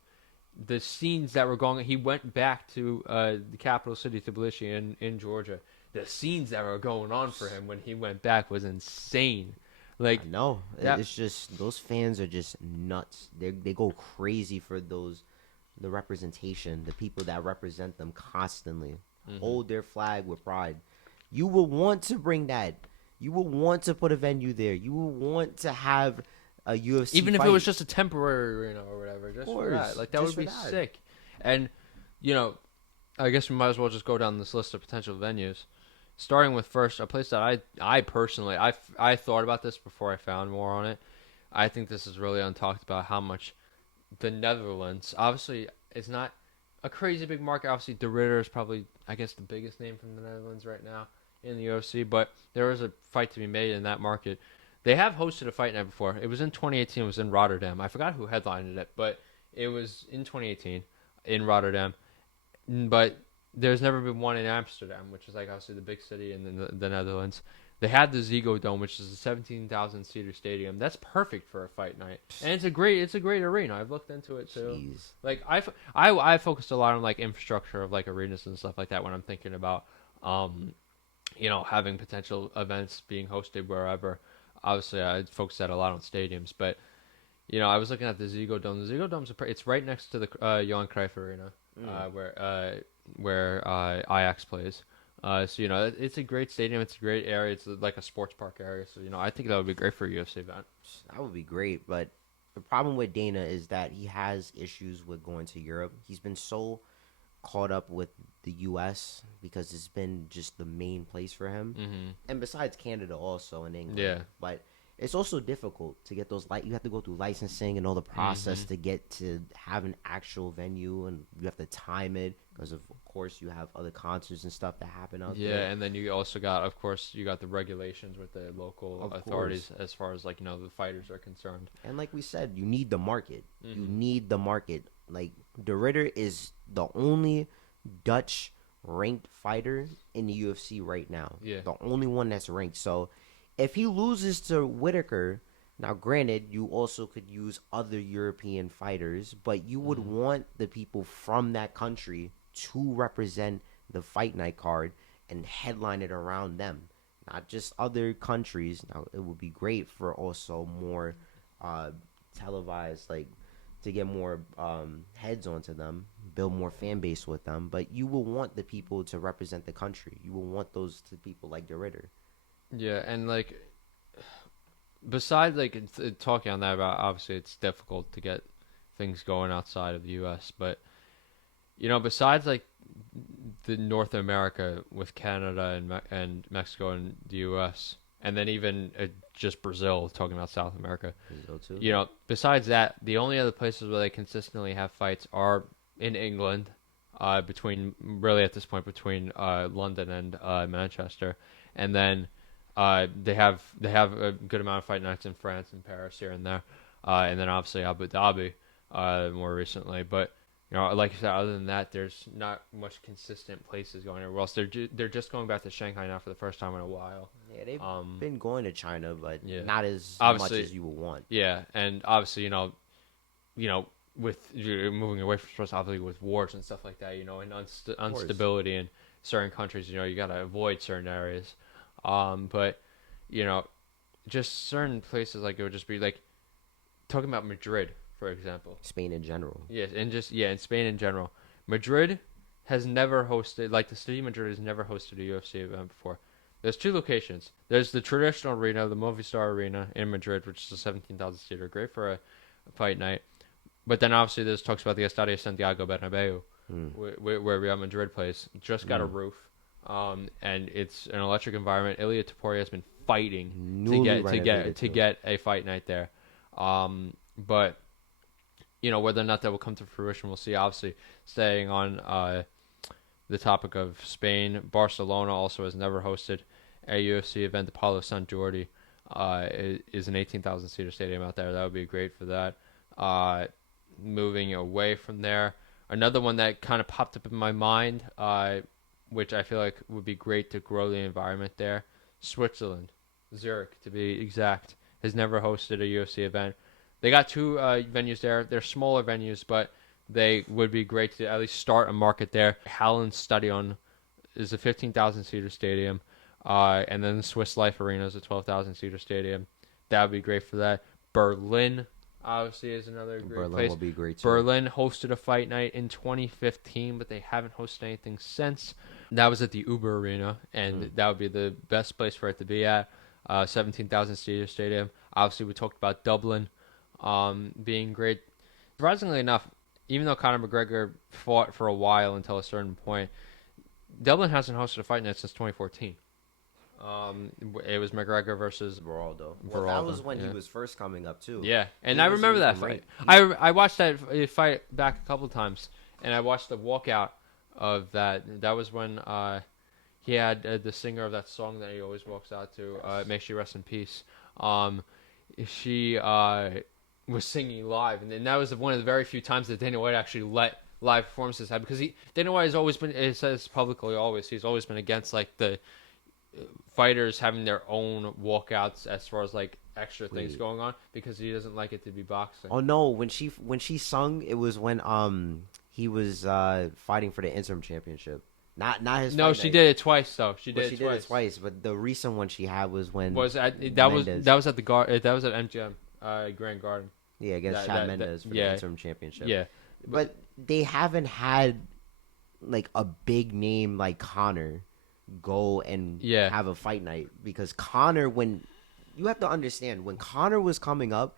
the scenes that were going, he went back to the capital city, Tbilisi, in Georgia. The scenes that were going on for him when he went back was insane. Like, no, it's just those fans are just nuts. They go crazy for the representation, the people that represent them constantly. Mm-hmm. Hold their flag with pride. You will want to bring that. You will want to put a venue there. You will want to have a UFC even fight. If it was just a temporary arena or whatever, just for that. Like, that would be sick. And, I guess we might as well just go down this list of potential venues. Starting with first, a place that I personally, I thought about this before I found more on it. I think this is really untalked about how much the Netherlands. Obviously, it's not a crazy big market. Obviously, De Ridder is probably, I guess, the biggest name from the Netherlands right now in the UFC. But there is a fight to be made in that market. They have hosted a fight night before. It was in 2018. It was in Rotterdam. I forgot who headlined it, but it was in 2018 in Rotterdam. But there's never been one in Amsterdam, which is like obviously the big city in the Netherlands. They had the Ziggo Dome, which is a 17,000 seater stadium. That's perfect for a fight night, and it's a great arena. I've looked into it too. Jeez. Like I focused a lot on like infrastructure of like arenas and stuff like that when I'm thinking about having potential events being hosted wherever. Obviously, I focused that a lot on stadiums, but I was looking at the Ziggo Dome. The Ziggo Dome's it's right next to the Johan Cruyff Arena, where Ajax plays. So it's a great stadium. It's a great area. It's like a sports park area. So I think that would be great for a UFC event. That would be great, but the problem with Dana is that he has issues with going to Europe. He's been so caught up with the U.S. because it's been just the main place for him, and besides Canada also in England. Yeah, but it's also difficult to get those. You have to go through licensing and all the process to get to have an actual venue, and you have to time it because of course you have other concerts and stuff that happen out there. Yeah, and then you also got, of course, the regulations with the local authorities as far as the fighters are concerned. And like we said, you need the market. You need the market. Like De Ridder is the only Dutch ranked fighter in the UFC right now. Yeah, the only one that's ranked. So if he loses to Whitaker, now granted, you also could use other European fighters, but you would want the people from that country to represent the fight night card and headline it around them, not just other countries. Now, it would be great for also more televised, to get more heads onto them, build more fan base with them, but you will want the people to represent the country. You will want those people like De Ridder. Yeah, and besides talking on that about, obviously it's difficult to get things going outside of the U.S., but besides the North America with Canada and Mexico and the U.S., and then even just Brazil, talking about South America, Brazil too. Besides that, the only other places where they consistently have fights are in England, between London and Manchester, and then they have a good amount of fight nights in France and Paris here and there, and then obviously Abu Dhabi more recently. But like I said, other than that, there's not much consistent places going everywhere else. They're just going back to Shanghai now for the first time in a while. Yeah, they've been going to China, but not as obviously, much as you would want. Yeah, and obviously, with moving away from sports, obviously with wars and stuff like that, and instability in certain countries, you got to avoid certain areas. But just certain places, it would just be talking about Madrid, for example. Spain in general. Yes, and in Spain in general. Madrid has never hosted, the city of Madrid has never hosted a UFC event before. There's two locations. There's the traditional arena, the Movistar Arena in Madrid, which is a 17,000 seater, great for a fight night. But then obviously there's talks about the Estadio Santiago Bernabeu, where Real Madrid plays. Just got a roof, and it's an electric environment. Ilia Topuria has been fighting to get a fight night there. But whether or not that will come to fruition, we'll see. Obviously, staying on the topic of Spain, Barcelona also has never hosted a UFC event. The Palo Sant Jordi is an 18,000 seater stadium out there. That would be great for that. Moving away from there, another one that kind of popped up in my mind, which I feel like would be great to grow the environment there. Switzerland, Zurich to be exact, has never hosted a UFC event. They got two venues there. They're smaller venues, but they would be great to at least start a market there. Hallen Stadion is a 15,000 seater stadium, and then the Swiss Life Arena is a 12,000 seater stadium. That would be great for that. Berlin obviously is another great place. Berlin will be great too. Berlin hosted a fight night in 2015, but they haven't hosted anything since. That was at the Uber Arena, and that would be the best place for it to be at. 17,000 seater stadium. Obviously, we talked about Dublin being great. Surprisingly enough, even though Conor McGregor fought for a while until a certain point, Dublin hasn't hosted a fight night since 2014. It was McGregor versus Beraldo. Well, that Beraldo, was when he yeah. was first coming up too. Yeah, and He I wasn't remember that even fight. ranked. I watched that fight back a couple times, and I watched the walkout of that. That was when he had the singer of that song that he always walks out to. May she rest in peace. She was singing live, and then that was one of the very few times that Dana White actually let live performances happen, because Dana White has always been, it says publicly always, he's always been against like the fighters having their own walkouts as far as like extra things going on, because he doesn't like it to be boxing. Oh no, when she sung, it was when he was fighting for the interim championship. Not his. No, fight she night. did it twice though. She did it twice. But the recent one she had was when was at Mendes. that was at the that was at MGM Grand Garden. Yeah, against Chad Mendes for the interim championship. Yeah, but they haven't had like a big name like Conor go and have a fight night, because Conor, when you have to understand, when Conor was coming up,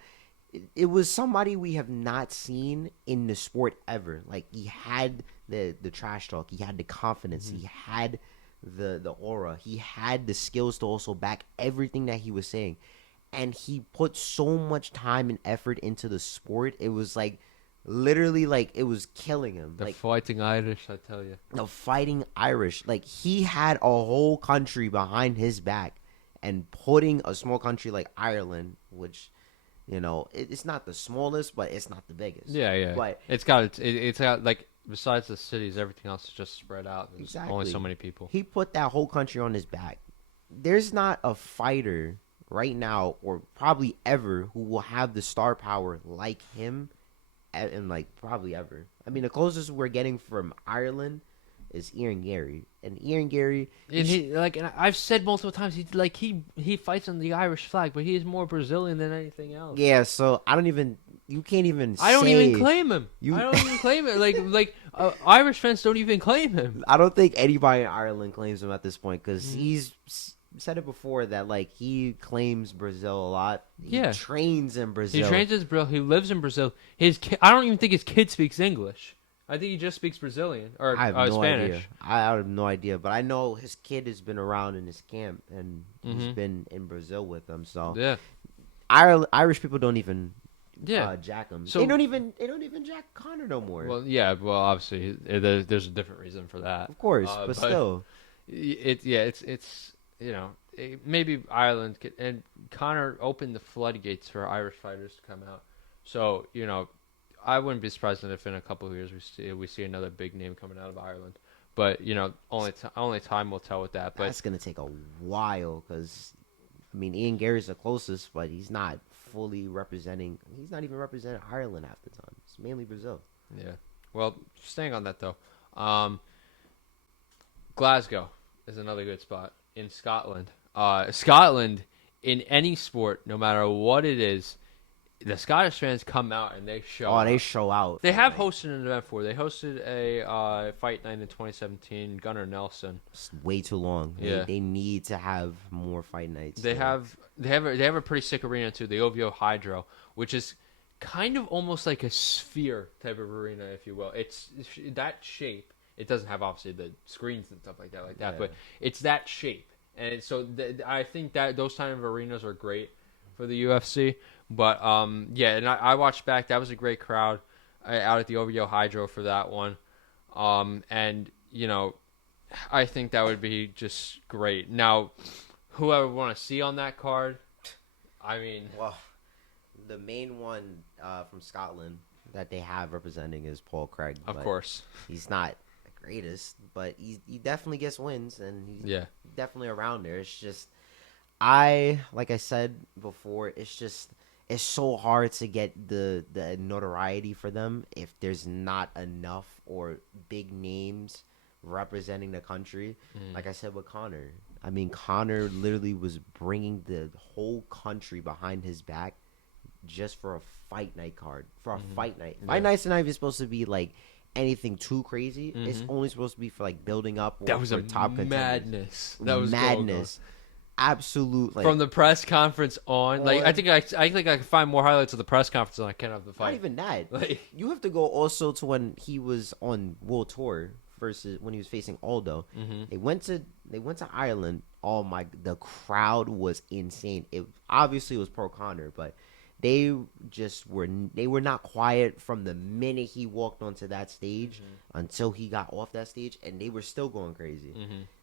it was somebody we have not seen in the sport ever. Like, he had the trash talk, he had the confidence, he had the aura, he had the skills to also back everything that he was saying, and he put so much time and effort into the sport. It was like literally like it was killing him. The like fighting Irish, I tell you. The fighting Irish. Like, he had a whole country behind his back, and putting a small country like Ireland, which, you know, it's not the smallest, but it's not the biggest. Yeah. But it's got like, besides the cities, everything else is just spread out. There's exactly. only so many people. He put that whole country on his back. There's not a fighter right now, or probably ever, who will have the star power like him, and like probably ever. I mean, the closest we're getting from Ireland is Ian Gary, and Ian Gary. And I've said multiple times, he fights on the Irish flag, but he is more Brazilian than anything else. Yeah, so I don't even claim him. I don't even claim it. Irish fans don't even claim him. I don't think anybody in Ireland claims him at this point, because he's said it before that like he claims Brazil a lot. He trains in Brazil. He trains in Brazil. He lives in Brazil. I don't even think his kid speaks English. I think he just speaks Brazilian or I have no Spanish. Idea. I have no idea, but I know his kid has been around in his camp, and he's been in Brazil with them. So yeah, Irish people don't even jack him. So they don't even jack Conor no more. Well, yeah. Well, obviously there's a different reason for that. Of course, but still, it's you know, maybe Ireland and Conor opened the floodgates for Irish fighters to come out. So, you know, I wouldn't be surprised if in a couple of years we see another big name coming out of Ireland. But, you know, only time will tell with that. But that's gonna take a while, because I mean, Ian Gary's the closest, but he's not fully representing. He's not even representing Ireland half the time. It's mainly Brazil. Yeah. Well, staying on that though, Glasgow is another good spot. In Scotland. Scotland, in any sport, no matter what it is, the Scottish fans come out and they show out. They show out. They have hosted an event before. They hosted a fight night in 2017, Gunnar Nelson. It's way too long. Yeah. They need to have more fight nights. They have a pretty sick arena too, the OVO Hydro, which is kind of almost like a sphere type of arena, if you will. It's that shape. It doesn't have, obviously, the screens and stuff like that, but it's that shape. And so I think that those kind of arenas are great for the UFC. But, and I watched back. That was a great crowd out at the OVO Hydro for that one. And, you know, I think that would be just great. Now, who I would want to see on that card, I mean... Well, the main one from Scotland that they have representing is Paul Craig. Of course. He's not greatest, but he definitely gets wins, and he's definitely around there. It's just, like I said before, it's so hard to get the notoriety for them if there's not enough or big names representing the country. Like I said with Conor, I mean, Conor literally was bringing the whole country behind his back just for a fight night card. Fight night. Fight nights are not even supposed to be like anything too crazy. It's only supposed to be for like building up. That was a top madness. That was madness. Absolute. Like, from the press conference on, like I think I can find more highlights of the press conference than I can of the fight. Not even that. Like, you have to go also to when he was on World Tour versus when he was facing Aldo. They went to Ireland, oh my, the crowd was insane. It obviously was pro Connor, but they were not quiet from the minute he walked onto that stage until he got off that stage, and they were still going crazy.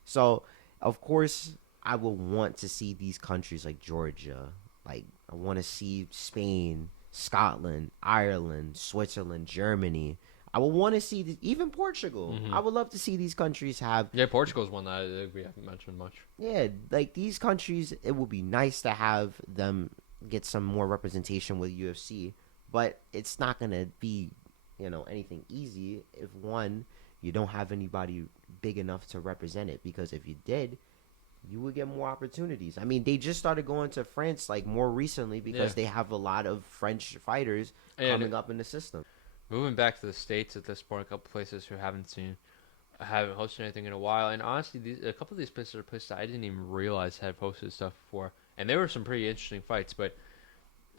So of course I will want to see these countries like Georgia, like I want to see Spain, Scotland, Ireland, Switzerland, Germany. I would want to see even Portugal. I would love to see these countries have. Yeah, Portugal's one that we haven't mentioned much. Yeah, like these countries, it would be nice to have them get some more representation with UFC, but it's not gonna be, anything easy if one, you don't have anybody big enough to represent it. Because if you did, you would get more opportunities. I mean, they just started going to France like more recently because they have a lot of French fighters coming up in the system. Moving back to the States at this point, a couple places who haven't hosted anything in a while. And honestly, a couple of these places are places I didn't even realize had hosted stuff before. And there were some pretty interesting fights. But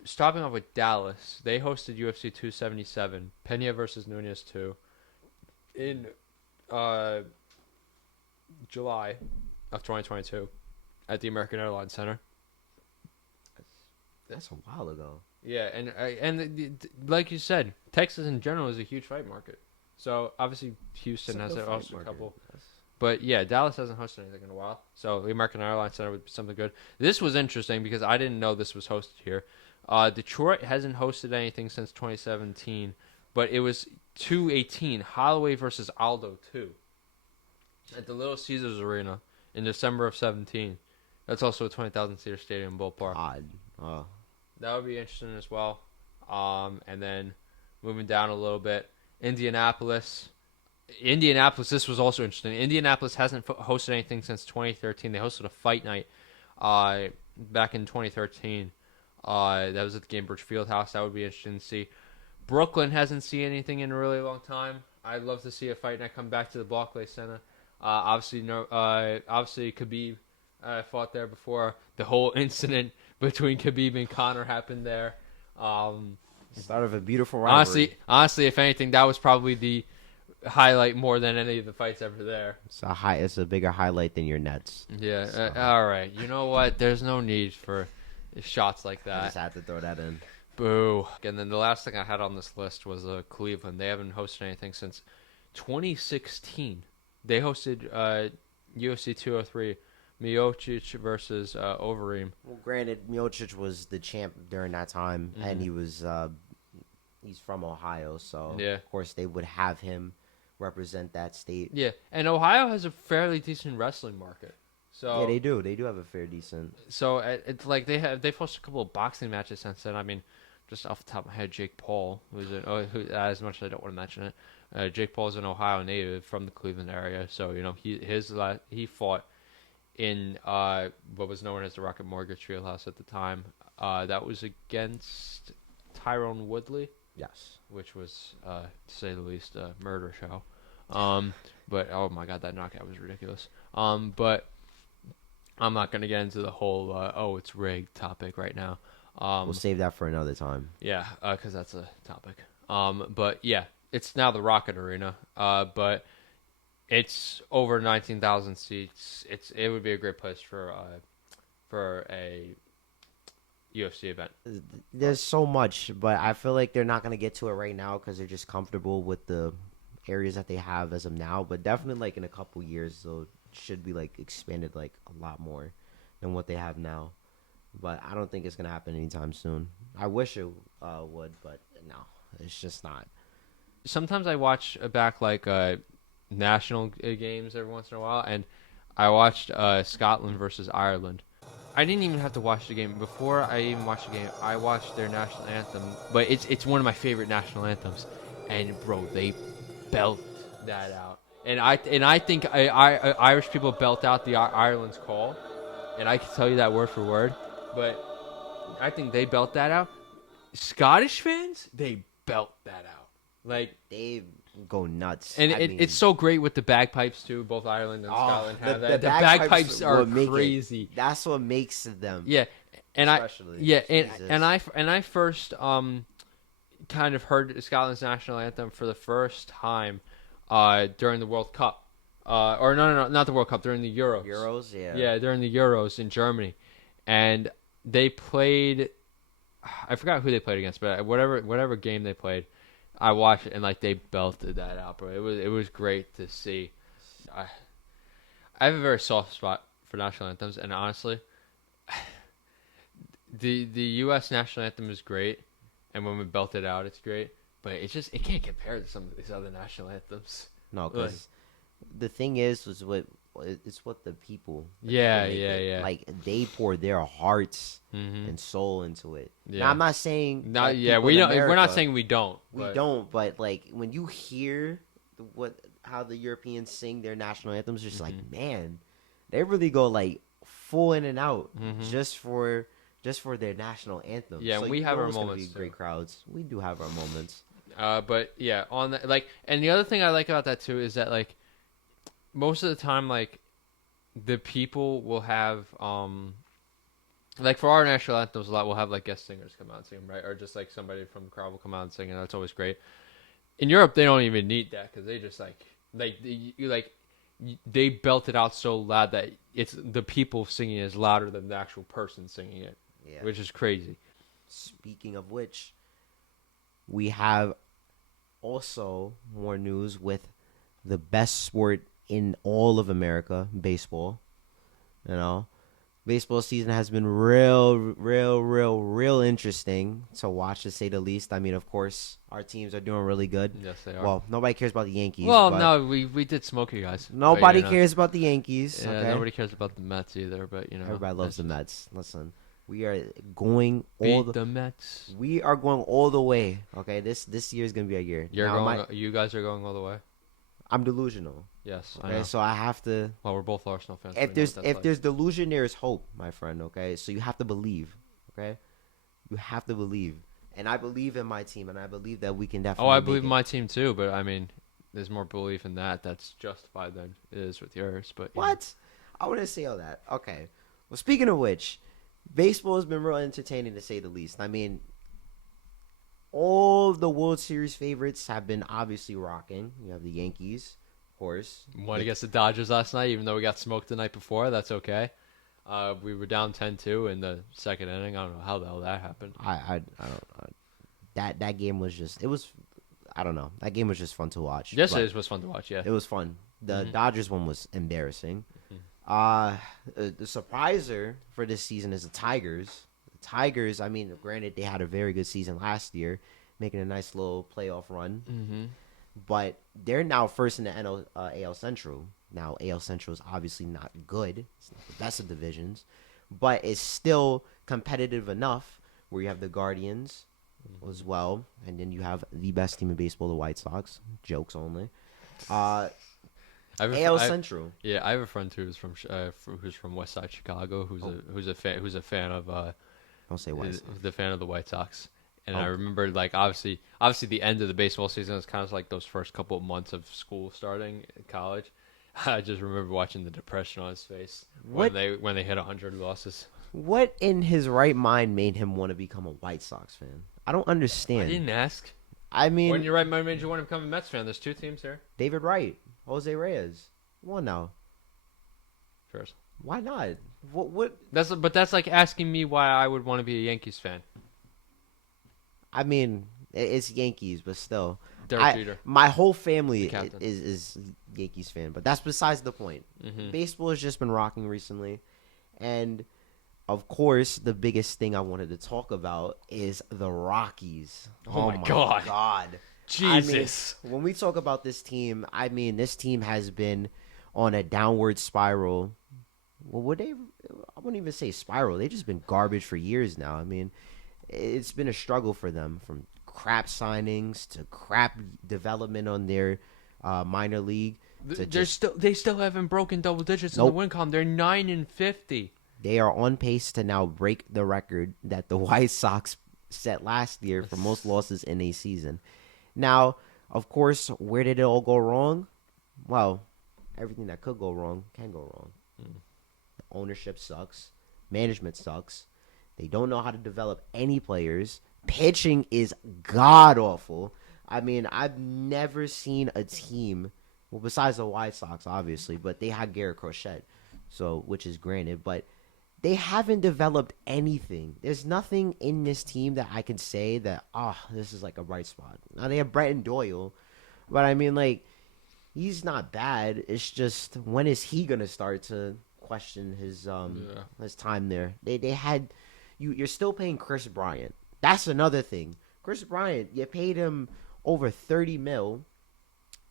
stopping off with Dallas, they hosted UFC 277, Pena versus Nunes 2, in July of 2022 at the American Airlines Center. That's a while ago. Yeah, and like you said, Texas in general is a huge fight market. So obviously Houston has hosted a couple, but yeah, Dallas hasn't hosted anything in a while. So the American Airlines Center would be something good. This was interesting because I didn't know this was hosted here. Detroit hasn't hosted anything since 2017, but it was 218 Holloway versus Aldo 2 at the Little Caesars Arena in December of 17. That's also a 20,000 seater stadium ballpark. Odd. Oh. That would be interesting as well. And then moving down a little bit, Indianapolis, this was also interesting. Indianapolis hasn't hosted anything since 2013. They hosted a fight night back in 2013. That was at the Gainbridge Fieldhouse. That would be interesting to see. Brooklyn hasn't seen anything in a really long time. I'd love to see a fight night come back to the Barclays Center. Obviously Khabib fought there before. The whole incident between Khabib and Conor happened there. Start of a beautiful rivalry. Honestly, if anything, that was probably the highlight more than any of the fights ever there. It's a bigger highlight than your Nets. Yeah. So. All right. You know what? There's no need for shots like that. I just had to throw that in. Boo. And then the last thing I had on this list was Cleveland. They haven't hosted anything since 2016. They hosted UFC 203. Miocic versus Overeem. Well, granted, Miocic was the champ during that time, and he's from Ohio, so of course they would have him represent that state. Yeah, and Ohio has a fairly decent wrestling market. So yeah, they do. They do have a fair decent. So it's like they've hosted a couple of boxing matches since then. I mean, just off the top of my head, Jake Paul, as much as I don't want to mention it, Jake Paul's an Ohio native from the Cleveland area, so he fought in what was known as the Rocket Mortgage Fieldhouse at the time. That was against Tyrone Woodley. Yes. Which was, to say the least, a murder show. But, oh my god, that knockout was ridiculous. But I'm not going to get into the whole, it's rigged topic right now. We'll save that for another time. Yeah, because that's a topic. But, yeah, it's now the Rocket Arena. But it's over 19,000 seats. It would be a great place for a UFC event. There's so much, but I feel like they're not going to get to it right now because they're just comfortable with the areas that they have as of now. But definitely, like, in a couple years, it should be, like, expanded, like, a lot more than what they have now. But I don't think it's going to happen anytime soon. I wish it would, but no, it's just not. Sometimes I watch back, like, national games every once in a while, and I watched Scotland versus Ireland. I didn't even have to watch the game. Before I even watched the game, I watched their national anthem. But it's one of my favorite national anthems. And, bro, they belt that out. And I think Irish people belt out the Ireland's call. And I can tell you that word for word. But I think they belt that out. Scottish fans, they belt that out. Like, they go nuts. And it's so great with the bagpipes too. Both Ireland and Scotland have that. The bagpipes are crazy. That's what makes them. Yeah, and I first kind of heard Scotland's national anthem for the first time during the World Cup. Or no, not the World Cup. During the Euros. Euros, yeah. Yeah, during the Euros in Germany, and they played. I forgot who they played against, but whatever game they played, I watched it and like they belted that out, bro. It was great to see. I I have a very soft spot for national anthems, and honestly, the U.S. national anthem is great, and when we belt it out, it's great. But it can't compare to some of these other national anthems. No, because the thing is it's what the people. Yeah, make yeah, it. yeah. Like they pour their hearts Mm-hmm. and soul into it. Yeah. Now I'm not saying Not that yeah, people we in don't. We're not America- saying we don't. we but- don't. But like when you hear how the Europeans sing their national anthems, just like man, they really go like full in and out just for their national anthem. Yeah, so we you have know our it's gonna moments, be great too. crowds. We do have our moments. But yeah, on that, like, and the other thing I like about that too is that like, most of the time, like, the people will have like for our national anthems a lot, we'll have like guest singers come out and sing them, right? Or just like somebody from the crowd will come out and sing, and that's always great. In Europe, they don't even need that because they just they belt it out so loud that it's the people singing is louder than the actual person singing it, Yeah. which is crazy. Speaking of which, we have also more news with the best sport in all of America, baseball. You know, baseball season has been real interesting to watch, to say the least. I mean, of course, our teams are doing really good. Yes, they are. Well, nobody cares about the Yankees. Well, but no, we did smoke you guys. nobody But, you know, cares about the Yankees. Yeah, okay? nobody cares about the Mets either. But you know, Everybody loves the that's Mets. Listen, we are going just- all Beat the Mets. we are going all the way. Okay, this year is gonna be a year. You're Now, going. You guys are going all the way. I'm delusional. Yes, I Okay, know. so I have to. Well, we're both Arsenal fans. so we If know there's what that's like. there's delusion, there is hope, my friend. Okay, so you have to believe. Okay, you have to believe, and I believe in my team, and I believe that we can definitely. I make believe it. in my team too, but I mean, there's more belief in that. That's justified than it is with yours. But you know. What? I wouldn't say all that. Okay. Well, speaking of which, baseball has been real entertaining to say the least. I mean, all the World Series favorites have been obviously rocking. You have the Yankees, of course. Won against the Dodgers last night, even though we got smoked the night before. That's okay. We were down 10-2 in the second inning. I don't know how the hell that happened. I don't. That game was just. It was. I don't know. That game was just fun to watch. Yes, but it was fun to watch. Yeah. It was fun. The Dodgers one was embarrassing. Mm-hmm. The surpriser for this season is the Tigers. The Tigers, I mean, granted, they had a very good season last year, making a nice little playoff run. Mm-hmm. But they're now first in the AL Central. Now, AL Central is obviously not good. It's not the best of divisions. But it's still competitive enough where you have the Guardians as well. And then you have the best team in baseball, the White Sox. Jokes only. AL Central. Yeah, I have a friend who's from West Side Chicago, who's a fan of Don't say White Sox. the fan of the White Sox. And Oh. I remember, like, obviously the end of the baseball season is kind of like those first couple of months of school starting in college. I just remember watching the depression on his face What? when they hit 100 losses. What in his right mind made him want to become a White Sox fan? I don't I understand. didn't ask. I mean, When you're right, my made you want to become a Mets fan. There's two teams here. David Wright, Jose Reyes. Come on now. First. Why not? What? That's like asking me why I would want to be a Yankees fan. I mean, it's Yankees, but still. Derek Jeter. My whole family The captain. is Yankees fan, but that's besides the point. Mhm. Baseball has just been rocking recently, and of course, the biggest thing I wanted to talk about is the Rockies. Oh my God. God. Jesus. I mean, when we talk about this team, I mean, this team has been on a downward spiral. Well, I wouldn't even say spiral. They've just been garbage for years now. I mean, it's been a struggle for them, from crap signings to crap development on their minor league. They still haven't broken double digits in Nope. the win column. They're 9-50. They are on pace to now break the record that the White Sox set last year for most losses in a season. Now, of course, where did it all go wrong? Well, everything that could go wrong can go wrong. The ownership sucks. Management sucks. They don't know how to develop any players. Pitching is god awful. I mean, I've never seen a team Well, besides the White Sox, obviously, but they had Garrett Crochet, so which is granted, but they haven't developed anything. There's nothing in this team that I can say that this is like a bright spot. Now they have Brenton Doyle, but I mean like he's not bad. It's just when is he gonna start to question his time there? They had you're still paying Chris Bryant. That's another thing. Chris Bryant, you paid him over 30 mil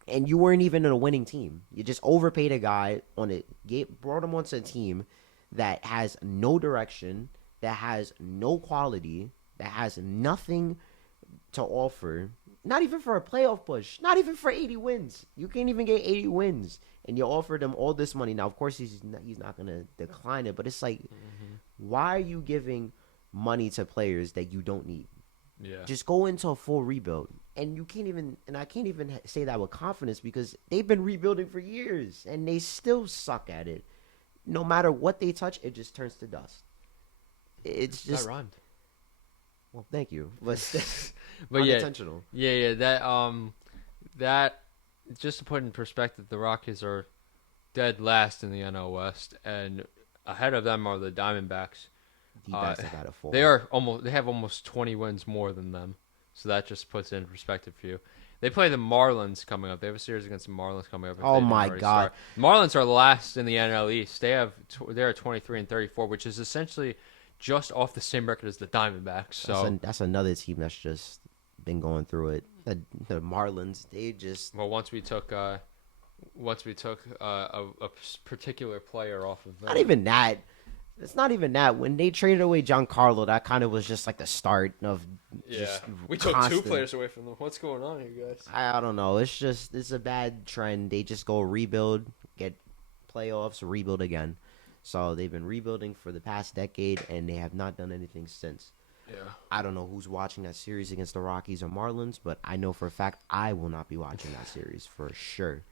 and you weren't even in a winning team. You just overpaid a guy on it, brought him onto a team that has no direction, that has no quality, that has nothing to offer. Not even for a playoff push. Not even for 80 wins. You can't even get 80 wins, and you offered him all this money. Now, of course, he's not gonna decline it, but it's like, why are you giving money to players that you don't need? Yeah. Just go into a full rebuild. And you can't even, and I can't even say that with confidence because they've been rebuilding for years and they still suck at it. No matter what they touch, it just turns to dust. It's just. That rhymed. Well, thank you, but But unintentional. Yeah. That just to put in perspective, the Rockies are dead last in the NL West, and ahead of them are the Diamondbacks. D-backs have had a fall. They have almost 20 wins more than them. So that just puts it in perspective for you. They play the Marlins coming up. They have a series against the Marlins coming up. Oh my God! Marlins are last in the NL East. They're at 23-34, which is essentially just off the same record as the Diamondbacks. So that's another team that's just been going through it. The Marlins, they just once we took a particular player off of them. Not even that. It's not even that. When they traded away Giancarlo, that kind of was just like the start of just we took two players away from them. What's going on here, guys? I don't know. It's a bad trend. They just go rebuild, get playoffs, rebuild again. So they've been rebuilding for the past decade, and they have not done anything since. Yeah. I don't know who's watching that series against the Rockies or Marlins, but I know for a fact I will not be watching that series for sure.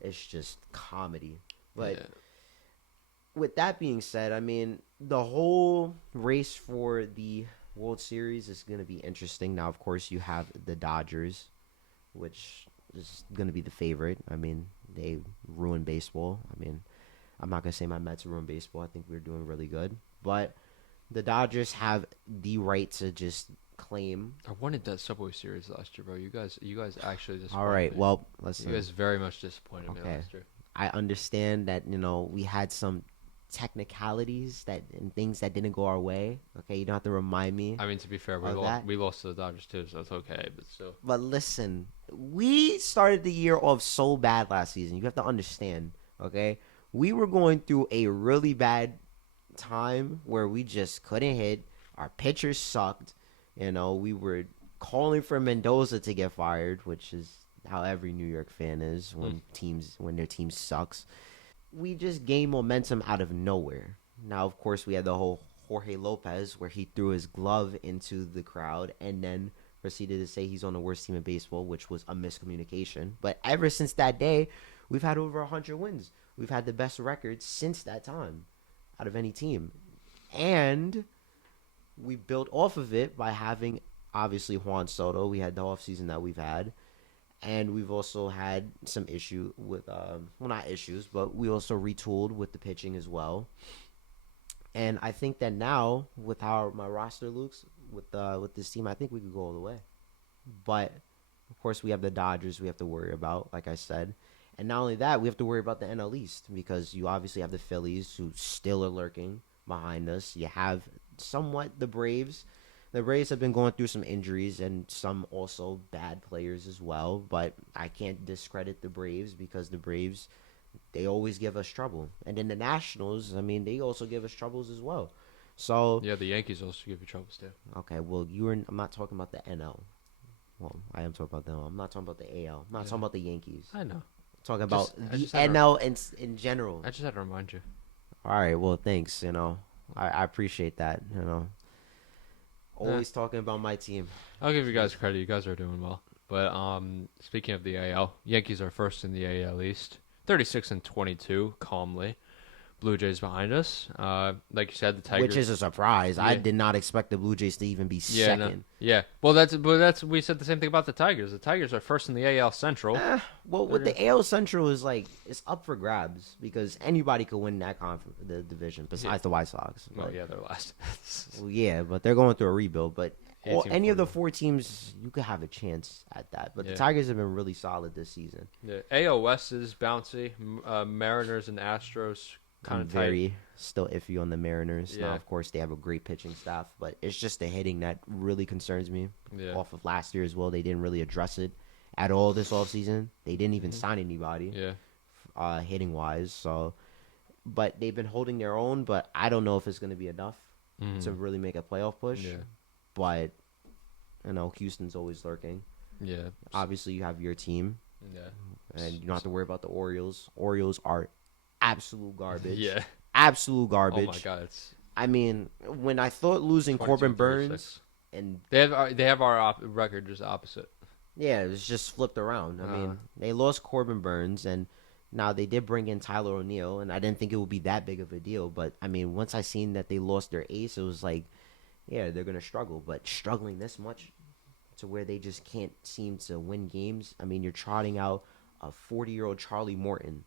It's just comedy. But with that being said, I mean, the whole race for the World Series is going to be interesting. Now, of course, you have the Dodgers, which is going to be the favorite. I mean, they ruined baseball. I mean, I'm not going to say my Mets ruined baseball. I think we're doing really good. But the Dodgers have the right to just claim. I wanted that Subway Series last year, bro. You guys actually disappointed All right, me. well, listen. You guys very much disappointed me last year. I understand that, we had some technicalities and things that didn't go our way. Okay, you don't have to remind me. I mean, to be fair, we lost to the Dodgers too, so it's okay. But still. But listen, we started the year off so bad last season. You have to understand. Okay, we were going through a really bad time where we just couldn't hit. Our pitchers sucked. We were calling for Mendoza to get fired, which is how every New York fan is when their team sucks. We just gained momentum out of nowhere. Now, of course, we had the whole Jorge Lopez where he threw his glove into the crowd and then proceeded to say he's on the worst team in baseball, which was a miscommunication. But ever since that day, we've had over 100 wins. We've had the best record since that time out of any team. And we built off of it by having, obviously, Juan Soto. We had the offseason that we've had. And we've also had some issue with, not issues, but we also retooled with the pitching as well. And I think that now, with how my roster looks, with this team, I think we could go all the way. But, of course, we have the Dodgers we have to worry about, like I said. And not only that, we have to worry about the NL East because you obviously have the Phillies who still are lurking behind us. You have somewhat the Braves. The Braves have been going through some injuries and some also bad players as well. But I can't discredit the Braves because the Braves, they always give us trouble. And then the Nationals, I mean, they also give us troubles as well. So yeah, the Yankees also give you troubles too. Okay, well, I'm not talking about the NL. Well, I am talking about them. I'm not talking about the AL. I'm not talking about the Yankees. I know. I'm talking about the NL in general. I just had to remind you. All right, well, thanks. I appreciate that. Always talking about my team. I'll give you guys credit. You guys are doing well. But speaking of the AL, Yankees are first in the AL East, 36-22, calmly. Blue Jays behind us. Like you said, the Tigers. Which is a surprise. I Yeah. did not expect the Blue Jays to even be Yeah, no. second. Yeah. Well, that's we said the same thing about the Tigers. The Tigers are first in the AL Central. Well, with the AL Central is like it's up for grabs because anybody could win that the division besides the White Sox. Oh But, yeah, they're last. well, yeah, but they're going through a rebuild. But any of the 18-40. 4 teams, you could have a chance at that. But Yeah. the Tigers have been really solid this season. Yeah. AL West is bouncy. Mariners and Astros kind I'm of tight. very still iffy on the Mariners. Now, Yeah. of course, they have a great pitching staff, but it's just the hitting that really concerns me. Yeah. Off of last year as well, they didn't really address it at all this offseason. They didn't even sign anybody, Yeah. hitting wise. So, but they've been holding their own. But I don't know if it's going to be enough to really make a playoff push. Yeah. But you know, Houston's always lurking. Yeah. Obviously, you have your team, Yeah. and you don't have to worry about the Orioles. Orioles are absolute garbage. Yeah. Absolute garbage. Oh my God, it's I mean, when I thought losing Corbin 22-36. Burns and They have our record just opposite. yeah, it was just flipped around. I mean, they lost Corbin Burns and now they did bring in Tyler O'Neill, and I didn't think it would be that big of a deal. But I mean, once I seen that they lost their ace, it was like, yeah, they're gonna struggle. But struggling this much to where they just can't seem to win games. I mean, you're trotting out a 40-year-old Charlie Morton,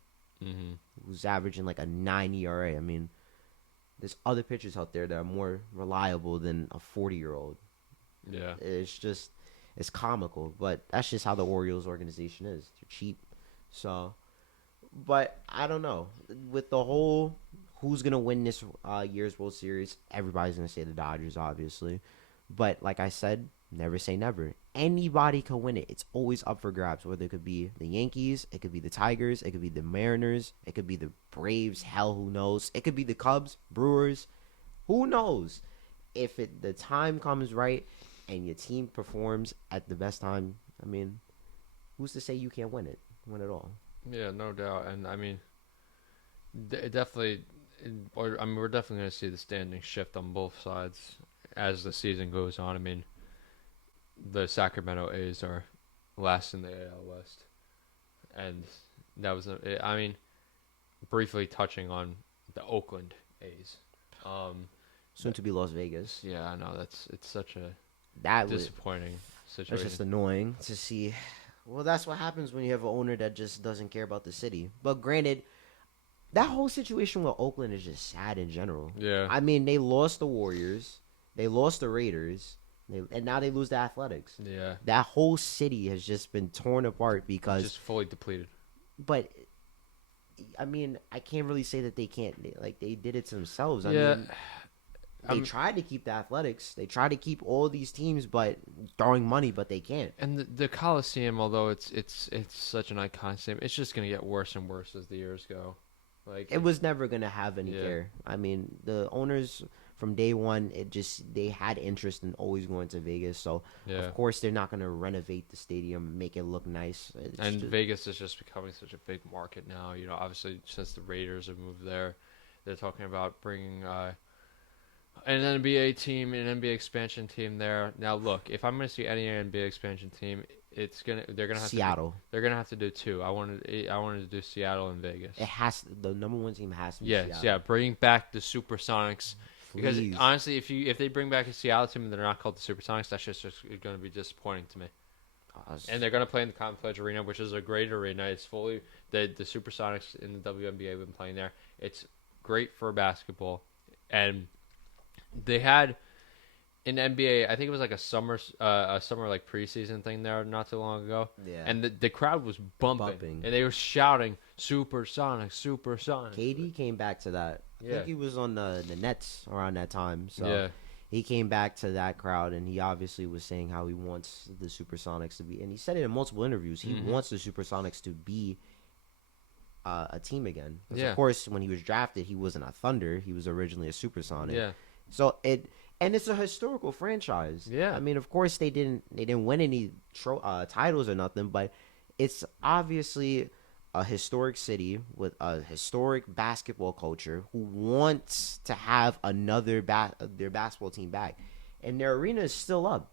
who's averaging like a 9 ERA. I mean, there's other pitchers out there that are more reliable than a 40-year-old. Yeah. It's comical, but that's just how the Orioles organization is. They're cheap. So, but I don't know. With the whole who's going to win this year's World Series, everybody's going to say the Dodgers, obviously. But like I said, never say never. Anybody can win it. It's always up for grabs, whether it could be the Yankees, it could be the Tigers, it could be the Mariners, it could be the Braves, hell, who knows? It could be the Cubs, Brewers, who knows? If the time comes right and your team performs at the best time, I mean, who's to say you can't win it all? Yeah, no doubt. And I mean, we're definitely going to see the standings shift on both sides as the season goes on. I mean, the Sacramento A's are last in the AL West, and that was briefly touching on the Oakland A's. Soon to be Las Vegas. Yeah, I know it's such a That disappointing situation. That's just annoying to see. Well, that's what happens when you have an owner that just doesn't care about the city. But granted, that whole situation with Oakland is just sad in general. Yeah. I mean, they lost the Warriors, they lost the Raiders, and now they lose the Athletics. Yeah. That whole city has just been torn apart because. Just fully depleted. But, I mean, I can't really say that they can't. They did it to themselves. I Yeah. mean, they tried to keep the Athletics. They tried to keep all these teams, but throwing money, but they can't. And the Coliseum, although it's such an iconic stadium, it's just gonna get worse and worse as the years go. Like It was never gonna have any care. I mean, the owners from day one, they had interest in always going to Vegas. So of course they're not gonna renovate the stadium, make it look nice. Vegas is just becoming such a big market now. You know, obviously since the Raiders have moved there, they're talking about bringing an NBA team, an NBA expansion team there. Now, look, if I'm going to see any NBA expansion team, they're gonna have Seattle. They're gonna have to do two. I wanted to do Seattle and Vegas. The number one team has to be Seattle. Yeah, bringing back the Supersonics. Because Please. honestly, if they bring back a Seattle team and they're not called the Supersonics, that's just going to be disappointing to me. And they're going to play in the Conf Arena, which is a great arena. It's fully the Supersonics in the WNBA have been playing there. It's great for basketball, and they had in NBA. I think it was like a summer like preseason thing there not too long ago. Yeah. And the crowd was bumping, and they were shouting Supersonics, Supersonics. KD came back to that. I think he was on the Nets around that time. So he came back to that crowd, and he obviously was saying how he wants the Supersonics to be. And he said it in multiple interviews. He wants the Supersonics to be a team again. Of course, when he was drafted, he wasn't a Thunder. He was originally a Supersonic. Yeah. So it's a historical franchise. Yeah. I mean, of course, they didn't win any titles or nothing, but it's obviously a historic city with a historic basketball culture who wants to have another their basketball team back, and their arena is still up.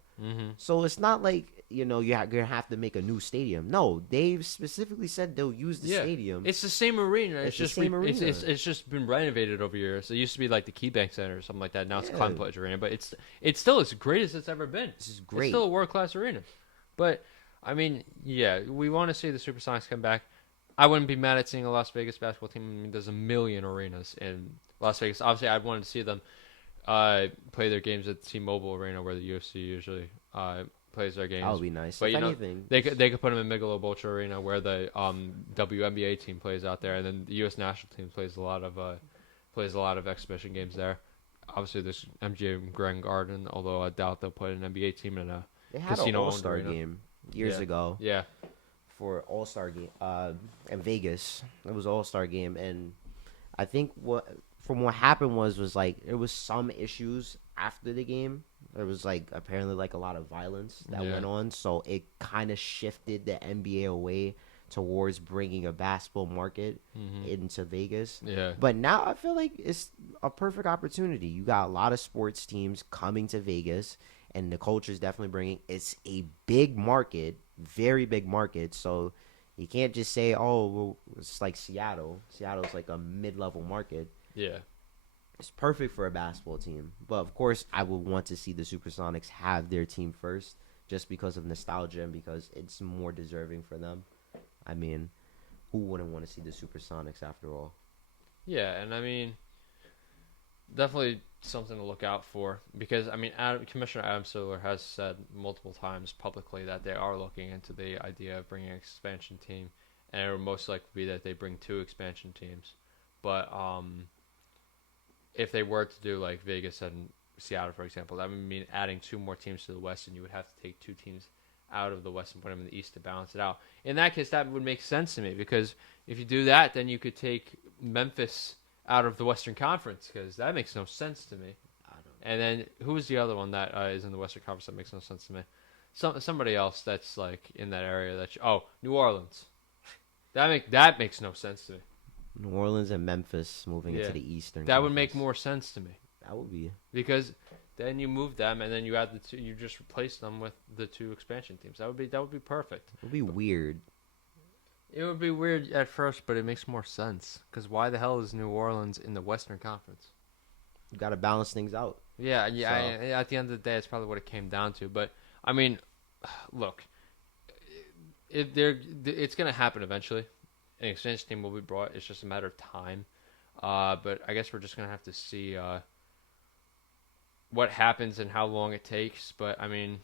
So it's not like you're gonna have to make a new stadium. No, they've specifically said they'll use the stadium. It's the same arena. It's the same arena. It's just been renovated over years. It used to be like the KeyBank Center or something like that. Now it's Climate Pledge Arena, but it's still as great as it's ever been. This is great. It's still a world class arena. But I mean, yeah, we want to see the Supersonics come back. I wouldn't be mad at seeing a Las Vegas basketball team. I mean, there's a million arenas in Las Vegas. Obviously, I'd want to see them play their games at T-Mobile Arena, where the UFC usually plays their games. That would be nice. But if anything, they could put them in Michelob Ultra Arena, where the WNBA team plays out there, and then the U.S. national team plays a lot of exhibition games there. Obviously, there's MGM Grand Garden, although I doubt they'll put an NBA team in a they had an All-Star game years ago. Yeah. For All-Star game in Vegas. It was All-Star game, and I think what happened was like there was some issues after the game. There was like apparently like a lot of violence that went on, so it kind of shifted the NBA away towards bringing a basketball market into Vegas. Yeah. But now I feel like it's a perfect opportunity. You got a lot of sports teams coming to Vegas, and the culture is definitely bringing. It's a big market, very big market. So you can't just say, "Oh, well, it's like Seattle." Seattle's like a mid-level market. Yeah. It's perfect for a basketball team. But, of course, I would want to see the Supersonics have their team first just because of nostalgia and because it's more deserving for them. I mean, who wouldn't want to see the Supersonics after all? Yeah, and I mean, definitely something to look out for because, I mean, Commissioner Adam Silver has said multiple times publicly that they are looking into the idea of bringing an expansion team, and it would most likely be that they bring 2 expansion teams. But, if they were to do like Vegas and Seattle, for example, that would mean adding 2 more teams to the West, and you would have to take 2 teams out of the West and put them in the East to balance it out. In that case, that would make sense to me because if you do that, then you could take Memphis out of the Western Conference because that makes no sense to me. And then who is the other one that is in the Western Conference that makes no sense to me? Somebody else that's like in that area. New Orleans. That makes no sense to me. New Orleans and Memphis moving into the Eastern. That would make more sense to me. That would be because then you move them and then you add the 2. You just replace them with the 2 expansion teams. That would be perfect. It would be weird. It would be weird at first, but it makes more sense. Because why the hell is New Orleans in the Western Conference? You got to balance things out. Yeah. At the end of the day, it's probably what it came down to. But I mean, look, it's going to happen eventually. An expansion team will be brought. It's just a matter of time. But I guess we're just going to have to see what happens and how long it takes. But, I mean,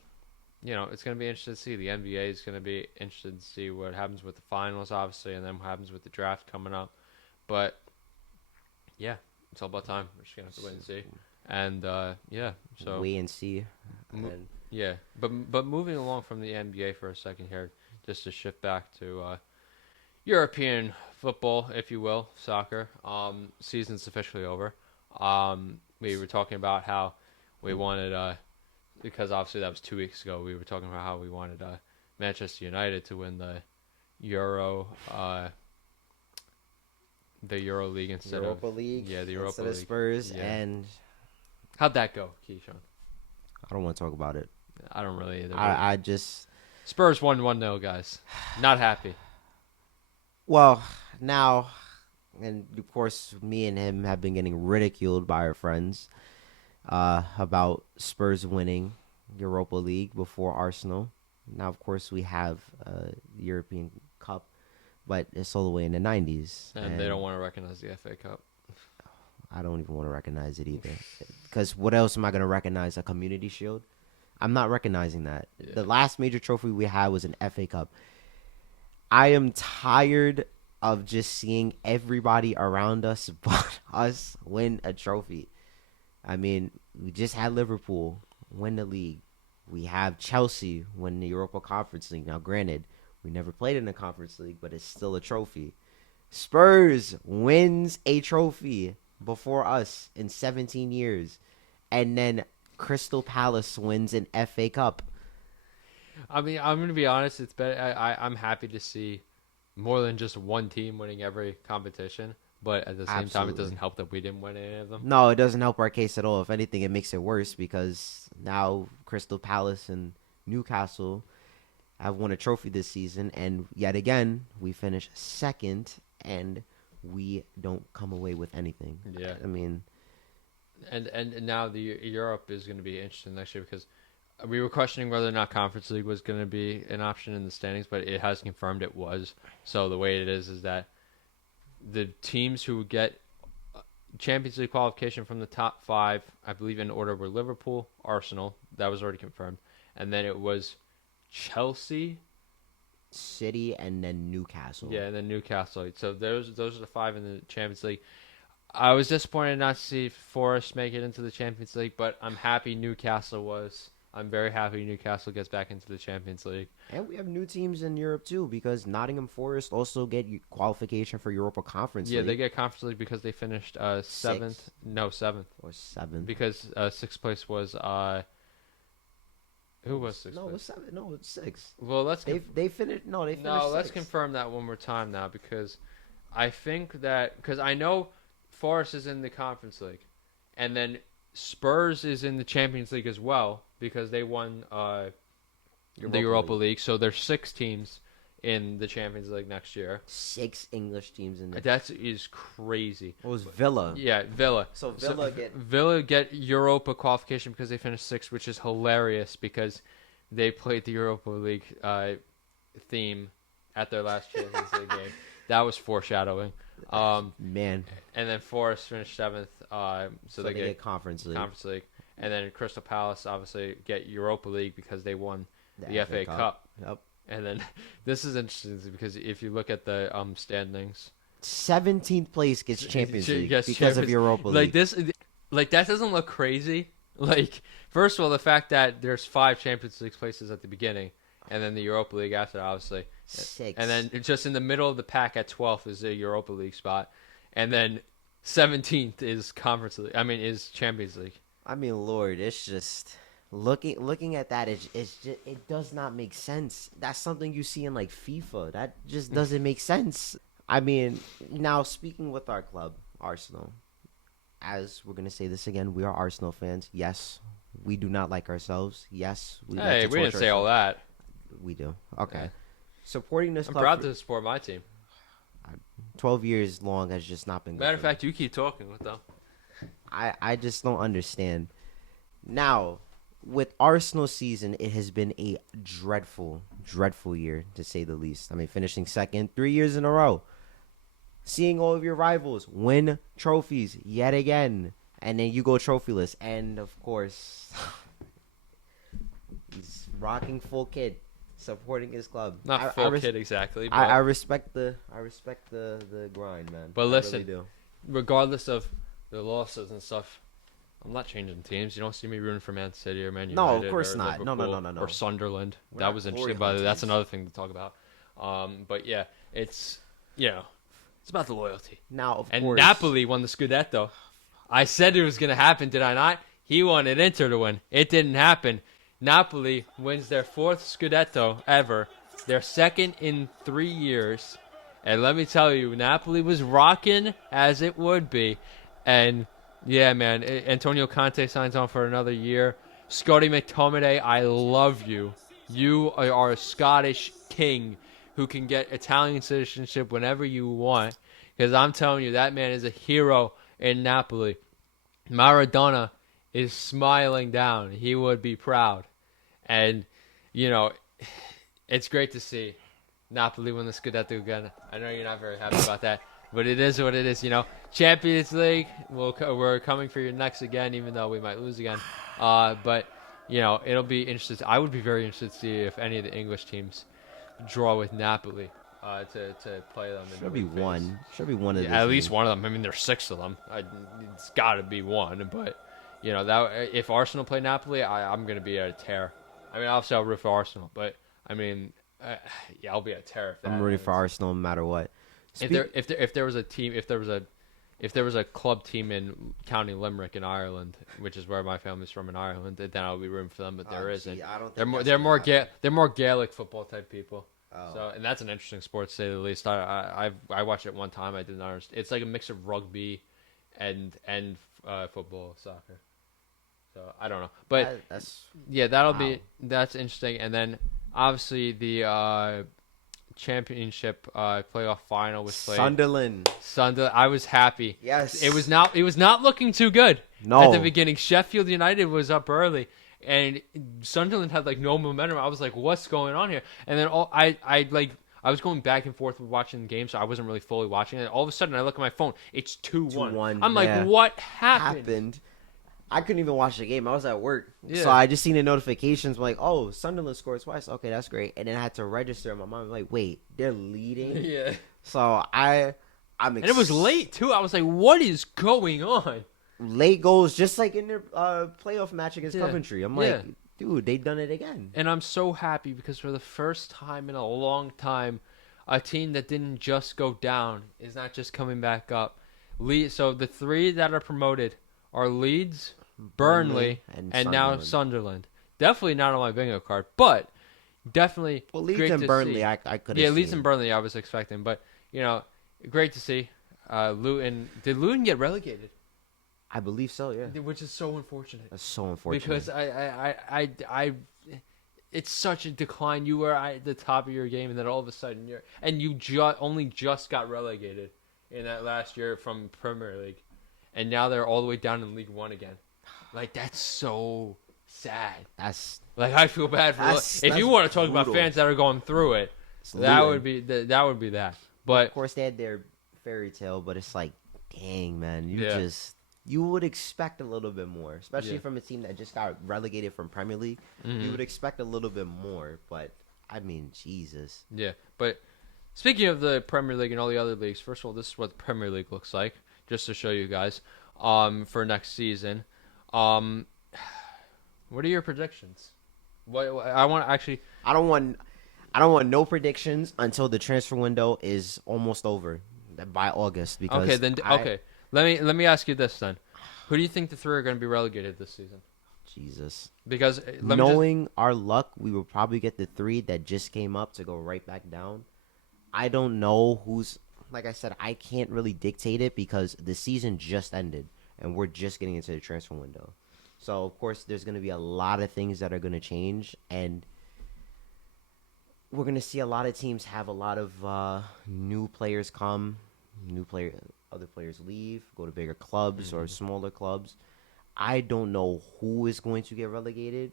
it's going to be interesting to see. The NBA is going to be interested to see what happens with the finals, obviously, and then what happens with the draft coming up. But, yeah, it's all about time. We're just going to have to wait and see. And, so... Wait and see. Yeah. But moving along from the NBA for a second here, just to shift back to... European football, if you will, soccer. Season's officially over. We were talking about how we wanted, because obviously that was 2 weeks ago, we were talking about how we wanted Manchester United to win the Euro League instead Europa of League. Yeah, the Europa instead League. Of Spurs Yeah. And how'd that go, Keyshawn? I don't want to talk about it. I don't really either. I just Spurs won 1-0, guys. Not happy. Well, now, and of course, me and him have been getting ridiculed by our friends about Spurs winning Europa League before Arsenal. Now, of course, we have the European Cup, but it's all the way in the 90s. And they don't want to recognize the FA Cup. I don't even want to recognize it either. Because what else am I going to recognize? A Community Shield? I'm not recognizing that. Yeah. The last major trophy we had was an FA Cup. I am tired of just seeing everybody around us but us win a trophy. I mean, we just had Liverpool win the league. We have Chelsea win the Europa Conference League. Now, granted, we never played in the Conference League, but it's still a trophy. Spurs wins a trophy before us in 17 years. And then Crystal Palace wins an FA Cup. I mean, I'm going to be honest. It's better. I'm happy to see more than just one team winning every competition. But at the same time, it doesn't help that we didn't win any of them. No, it doesn't help our case at all. If anything, it makes it worse because now Crystal Palace and Newcastle have won a trophy this season, and yet again we finish second, and we don't come away with anything. Yeah. I mean, and now the Europe is going to be interesting next year because we were questioning whether or not Conference League was going to be an option in the standings, but it has confirmed it was. So the way it is that the teams who get Champions League qualification from the top 5, I believe in order, were Liverpool, Arsenal, that was already confirmed, and then it was Chelsea, City, and then Newcastle. yeah, and then Newcastle. So those are the 5 in the Champions League. I was disappointed not to see Forest make it into the Champions League, but I'm happy Newcastle was. I'm very happy Newcastle gets back into the Champions League. And we have new teams in Europe too, because Nottingham Forest also get qualification for Europa Conference League. Yeah, they get Conference League because they finished 7th. No, 7th. Or 7th. Because 6th place was who was 6th? No, place? it was 7. No, it's 6. Well, They finished. No, they finished. No, let's 6th. confirm that one more time now because I think that because I know Forest is in the Conference League, and then Spurs is in the Champions League as well because they won the Europa League. So there's 6 teams in the Champions League next year. 6 English teams in there. That is crazy. It was Villa. Yeah, Villa. So Villa get Europa qualification because they finished 6th, which is hilarious because they played the Europa League theme at their last Champions League game. That was foreshadowing. Man. And then Forest finished 7th, so they get Conference League. Conference League. And then Crystal Palace obviously get Europa League because they won the FA Cup. Yep. And then this is interesting because if you look at the standings, 17th place gets Champions League yes, because of Europa League. Like that doesn't look crazy. Like first of all, the fact that there's 5 Champions League places at the beginning, and then the Europa League after, obviously. 6. And then just in the middle of the pack at 12th is a Europa League spot, and then 17th is Conference League. I mean, is Champions League. I mean, Lord, it's just looking at that. It's just, it does not make sense. That's something you see in like FIFA. That just doesn't make sense. I mean, now speaking with our club, Arsenal, as we're gonna say this again, we are Arsenal fans. Yes, we do not like ourselves. Yes, we didn't say all that. We do. Okay. Yeah. Supporting this I'm club. proud to support my team. 12 years long has just not been good. Matter of fact, you keep talking with them. I just don't understand. Now, with Arsenal season, it has been a dreadful year, to say the least. I mean, finishing second 3 years in a row. Seeing all of your rivals win trophies yet again. And then you go trophyless. And, of course, he's rocking full kid. Supporting his club. Not full kid exactly. But I respect the grind, man. But listen, really do. Regardless of the losses and stuff, I'm not changing teams. You don't see me rooting for Man City or Man United. No, of course not. Liverpool No. Or Sunderland. That was interesting, by the way. That's another thing to talk about. But yeah, it's it's about the loyalty. Now, of course. And Napoli won the Scudetto. I said it was going to happen, did I not? He wanted Inter to win. It didn't happen. Napoli wins their 4th Scudetto ever, their 2nd in 3 years. And let me tell you, Napoli was rocking as it would be. And, yeah, man, Antonio Conte signs on for another year. Scotty McTominay, I love you. You are a Scottish king who can get Italian citizenship whenever you want. Because I'm telling you, that man is a hero in Napoli. Maradona is smiling down. He would be proud. And, it's great to see Napoli win the Scudetto again. I know you're not very happy about that, but it is what it is, Champions League, we're coming for your necks again, even though we might lose again. But, it'll be interesting. I would be very interested to see if any of the English teams draw with Napoli to play them. Should be one. Should be one of them. At least one of them. I mean, there's 6 of them. It's got to be one, but... that if Arsenal play Napoli, I'm going to be at a tear. I mean, obviously I'll root for Arsenal, but I mean, I'll be at a tear. I'm rooting for Arsenal no matter what. If there was a team, if there was a club team in County Limerick in Ireland, which is where my family's from in Ireland, then I'll be rooting for them. But there isn't. I don't think they're more Gaelic football type people. Oh. So, and that's an interesting sport to say the least. I watched it one time. I didn't understand. It's like a mix of rugby and football, soccer. So I don't know, but that's that's interesting. And then obviously the championship playoff final was played. Sunderland. I was happy. Yes. It was not looking too good No. at the beginning. Sheffield United was up early, and Sunderland had like no momentum. I was like, "What's going on here?" And then I was going back and forth with watching the game, so I wasn't really fully watching it. All of a sudden, I look at my phone. It's 2-1. 2-1, I'm yeah. like, "What happened?" I couldn't even watch the game. I was at work. Yeah. So I just seen the notifications like, oh, Sunderland scored twice. Okay, that's great. And then I had to register in my mind like, wait, they're leading? Yeah. So I'm And it was late, too. I was like, what is going on? Late goals, just like in their playoff match against Yeah. Coventry. I'm like, dude, they done it again. And I'm so happy because for the first time in a long time, a team that didn't just go down is not just coming back up. So the three that are promoted are Leeds, Burnley, and now Sunderland. Definitely not on my bingo card, but definitely Leeds great and to Burnley, see. I could have Yeah, seen. Leeds and Burnley I was expecting, but, great to see. Luton. Did Luton get relegated? I believe so, yeah. Which is so unfortunate. That's so unfortunate. Because I it's such a decline. You were at the top of your game, and then all of a sudden you only just got relegated in that last year from Premier League, and now they're all the way down in League One again. Like, that's so sad. I feel bad for. If you want to talk about fans that are going through it, that would be that. But of course, they had their fairy tale, but it's like, dang, man, you would expect a little bit more, especially from a team that just got relegated from Premier League. You would expect a little bit more, but I mean, Jesus. Yeah, but speaking of the Premier League and all the other leagues, first of all, this is what the Premier League looks like, just to show you guys, for next season. What are your predictions? I don't want no predictions until the transfer window is almost over by August. Because Let me ask you this then: who do you think the three are going to be relegated this season? Jesus. Because knowing our luck, we will probably get the three that just came up to go right back down. I don't know who's. Like I said, I can't really dictate it because the season just ended and we're just getting into the transfer window. So of course, there's going to be a lot of things that are going to change, and we're going to see a lot of teams have a lot of new players come, other players leave, go to bigger clubs or smaller clubs. I don't know who is going to get relegated.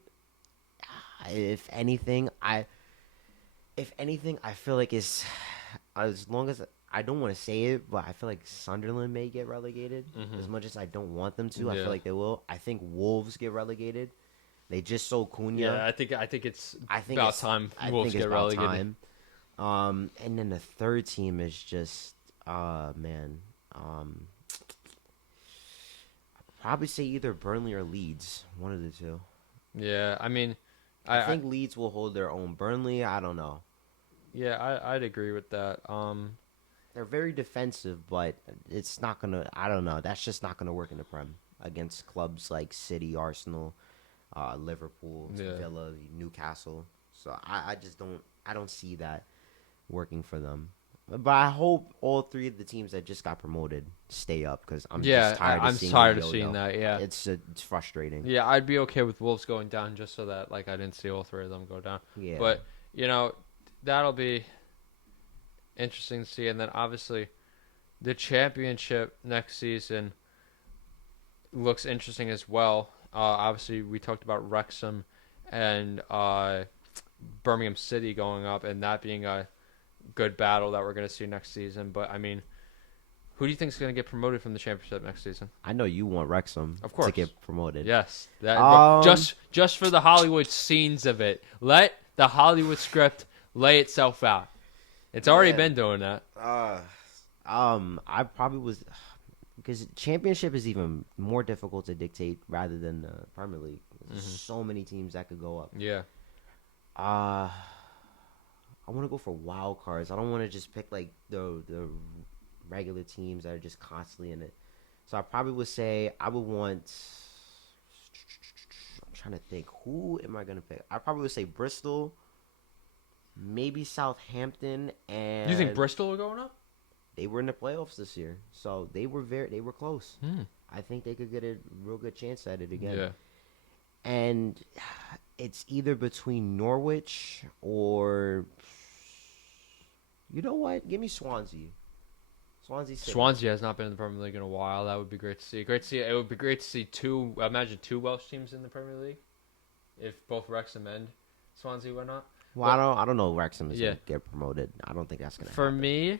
If anything, I feel like it's as long as I don't want to say it, but I feel like Sunderland may get relegated. As much as I don't want them to, I feel like they will. I think Wolves get relegated. They just sold Cunha. Yeah, I think it's about time Wolves get relegated. And then the third team is just, man. I'd probably say either Burnley or Leeds. One of the two. Yeah, I mean, I think Leeds will hold their own. Burnley, I don't know. Yeah, I'd agree with that. They're very defensive, but it's not gonna. I don't know. That's just not gonna work in the Prem against clubs like City, Arsenal, Liverpool, Villa, Newcastle. So I just don't. I don't see that working for them. But I hope all three of the teams that just got promoted stay up because I'm just tired. I'm tired of seeing that. Yeah, it's frustrating. Yeah, I'd be okay with Wolves going down just so that I didn't see all three of them go down. Yeah, but that'll be interesting to see. And then obviously, the championship next season looks interesting as well. Obviously, we talked about Wrexham and Birmingham City going up, and that being a good battle that we're going to see next season. But I mean, who do you think is going to get promoted from the championship next season? I know you want Wrexham, of course, to get promoted. Yes, that just for the Hollywood scenes of it. Let the Hollywood script lay itself out. It's already been doing that. I probably was, because championship is even more difficult to dictate rather than the Premier League. There's so many teams that could go up. Yeah. I want to go for wild cards. I don't want to just pick like the regular teams that are just constantly in it. So I probably would say I would want. I'm trying to think. Who am I gonna pick? I probably would say Bristol, maybe Southampton, and. You think Bristol are going up? They were in the playoffs this year, so they were close. I think they could get a real good chance at it again. Yeah. And it's either between Norwich or, you know what? Give me Swansea. Swansea City. Swansea has not been in the Premier League in a while. That would be great to see. It would be great to see two. Imagine two Welsh teams in the Premier League, if both Wrexham and Swansea went not. Well, I don't know if Wrexham is Yeah. gonna get promoted. I don't think that's gonna For happen. me,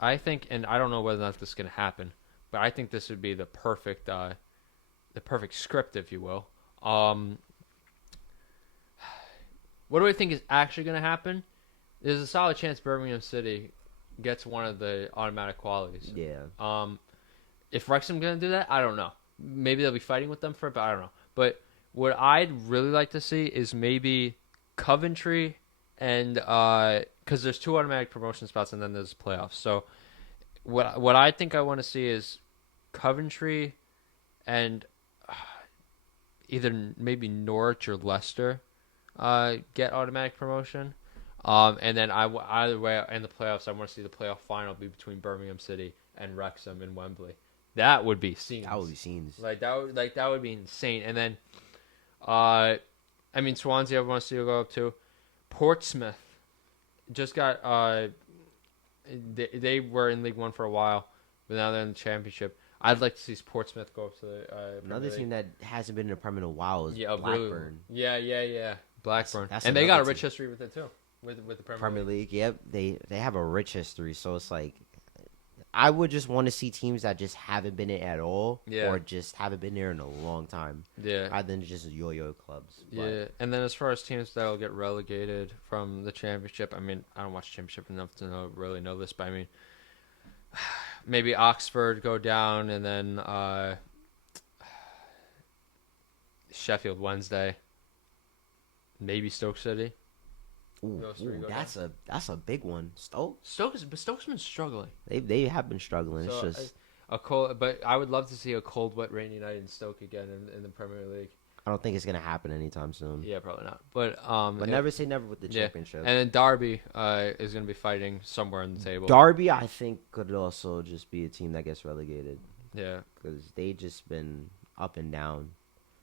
I think, and I don't know whether or not this is going to happen, but I think this would be the perfect script, if you will. What do I think is actually going to happen? There's a solid chance Birmingham City gets one of the automatic qualities. Yeah. If Wrexham's going to do that, I don't know. Maybe they'll be fighting with them for it, but I don't know. But what I'd really like to see is maybe Coventry and because there's two automatic promotion spots and then there's playoffs. So what I think I want to see is Coventry and either maybe Norwich or Leicester get automatic promotion. And then either way in the playoffs, I want to see the playoff final be between Birmingham City and Wrexham in Wembley. That would be scenes. That would be scenes. That would be insane. And then, I mean Swansea, I want to see it go up to. Portsmouth just got they were in League One for a while, but now they're in the Championship. I'd like to see Portsmouth go up to the another team that hasn't been in the Premier in a while is Blackburn. Really, Yeah. Blackburn, that's and they got a another rich team. history with it too, with the Premier League. Yep, they have a rich history. So it's like, I would just want to see teams that just haven't been in at all, or just haven't been there in a long time. Yeah, rather than just yo-yo clubs. Yeah, and then as far as teams that will get relegated from the Championship, I mean, I don't watch Championship enough to really know this, but I mean, maybe Oxford go down, and then Sheffield Wednesday, maybe Stoke City. Ooh, that's a big one. Stoke's been struggling. They have been struggling. So it's just a cold, but I would love to see a cold, wet, rainy night in Stoke again in the Premier League. I don't think it's gonna happen anytime soon. Yeah, probably not. But never say never with the Championship. And then Derby is gonna be fighting somewhere on the table. Derby, I think, could also just be a team that gets relegated. Yeah, because they just been up and down.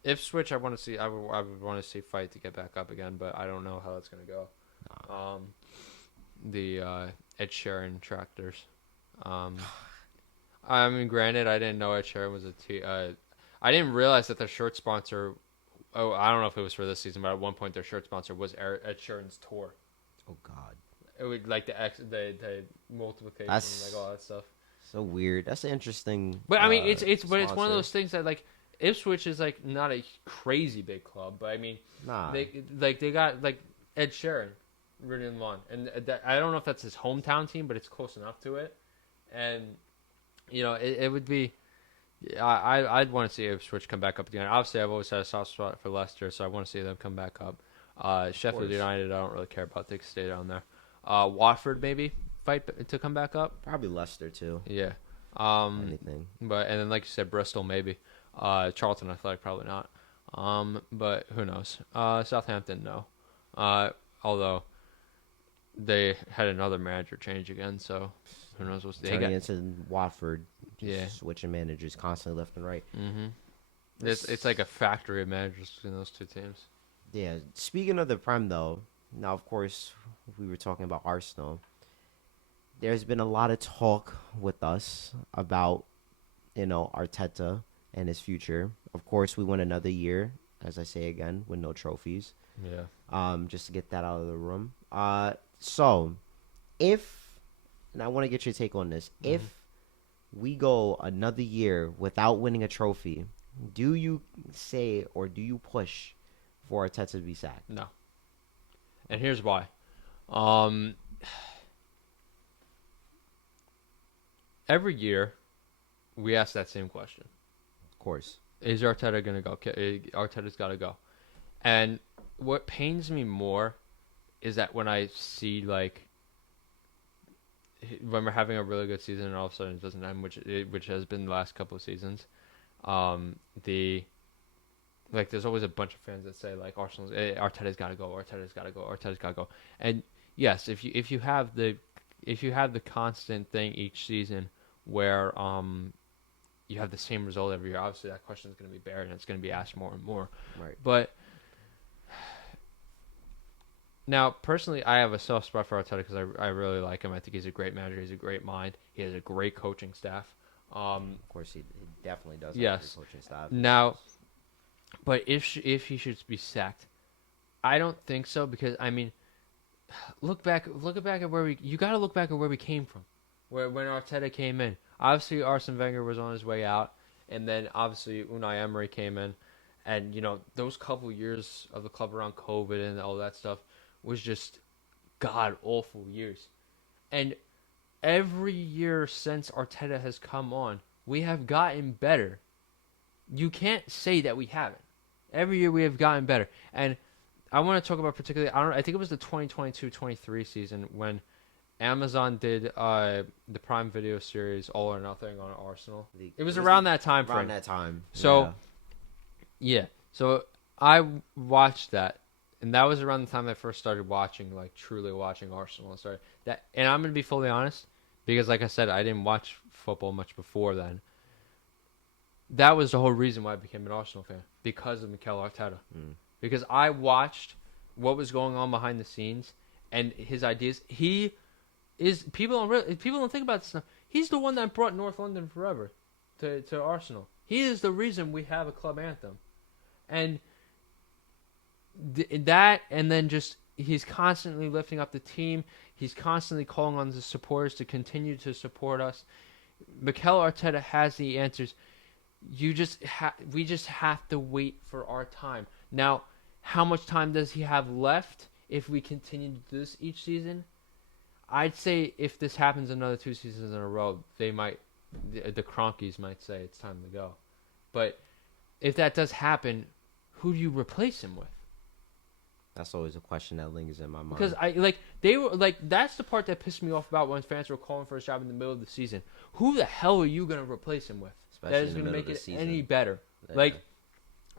Ipswich, I want to see. I would want to see fight to get back up again, but I don't know how that's gonna go. The Ed Sheeran tractors. I mean, granted, I didn't know Ed Sheeran was I didn't realize that their shirt sponsor. Oh, I don't know if it was for this season, but at one point their shirt sponsor was Ed Sheeran's tour. Oh God! It would like the multiplication, like all that stuff. So weird. That's interesting. But I mean, it's one of those things that like Ipswich is like not a crazy big club, but I mean, they got like Ed Sheeran rooting them on, and I don't know if that's his hometown team, but it's close enough to it, and you know it would be. I'd want to see Ipswich come back up again. Obviously, I've always had a soft spot for Leicester, so I want to see them come back up. Sheffield United, I don't really care about. They can stay down there. Watford maybe fight to come back up. Probably Leicester too. Yeah. Anything. But and then like you said, Bristol maybe. Charlton, I feel like probably not. But who knows? Southampton, no. Although they had another manager change again, so who knows what's turning into Watford. Yeah, switching managers constantly left and right. Mm-hmm. It's like a factory of managers between those two teams. Yeah. Speaking of the Prem, though, now of course we were talking about Arsenal. There's been a lot of talk with us about, Arteta and his future. Of course, we went another year, as I say again, with no trophies. Yeah. Just to get that out of the room. So, and I want to get your take on this, if we go another year without winning a trophy, do you say or do you push for Arteta to be sacked? No. And here's why. Every year, we ask that same question. Of course. Is Arteta going to go? Arteta's got to go. And what pains me more is that when I see, when we're having a really good season and all of a sudden it doesn't end, which has been the last couple of seasons, there's always a bunch of fans that say, Arteta's got to go, Arteta's got to go, Arteta's got to go. And yes, if you have the constant thing each season where you have the same result every year, obviously that question is going to be buried and it's going to be asked more and more. Right. But Now, personally, I have a soft spot for Arteta because I really like him. I think he's a great manager. He's a great mind. He has a great coaching staff. Of course, he definitely does have a Yes. good coaching staff. Now, but if he should be sacked, I don't think so because I mean, look back at where you got to look back at where we came from, where when Arteta came in. Obviously, Arsene Wenger was on his way out, and then obviously Unai Emery came in, and those couple years of the club around COVID and all that stuff was just god awful years, and every year since Arteta has come on, we have gotten better. You can't say that we haven't. Every year we have gotten better, and I want to talk about particularly. I think it was the 2022-23 season when Amazon did the Prime Video series All or Nothing on Arsenal. It was around that time frame. Around that time. So, yeah. So I watched that, and that was around the time I first started watching, like truly watching Arsenal. And I'm gonna be fully honest, because like I said, I didn't watch football much before then. That was the whole reason why I became an Arsenal fan, because of Mikel Arteta. Because I watched what was going on behind the scenes and his ideas. He is people don't think about this stuff. He's the one that brought North London Forever to Arsenal. He is the reason we have a club anthem, and that, and then just he's constantly lifting up the team. He's constantly calling on the supporters to continue to support us. Mikel Arteta has the answers. We just have to wait for our time. Now, how much time does he have left if we continue to do this each season? I'd say if this happens another 2 seasons in a row, the Cronkies might say it's time to go. But if that does happen, who do you replace him with? That's always a question that lingers in my mind. Because that's the part that pissed me off about when fans were calling for a job in the middle of the season. Who the hell are you going to replace him with? Especially that is going to make it season. Any better. Yeah.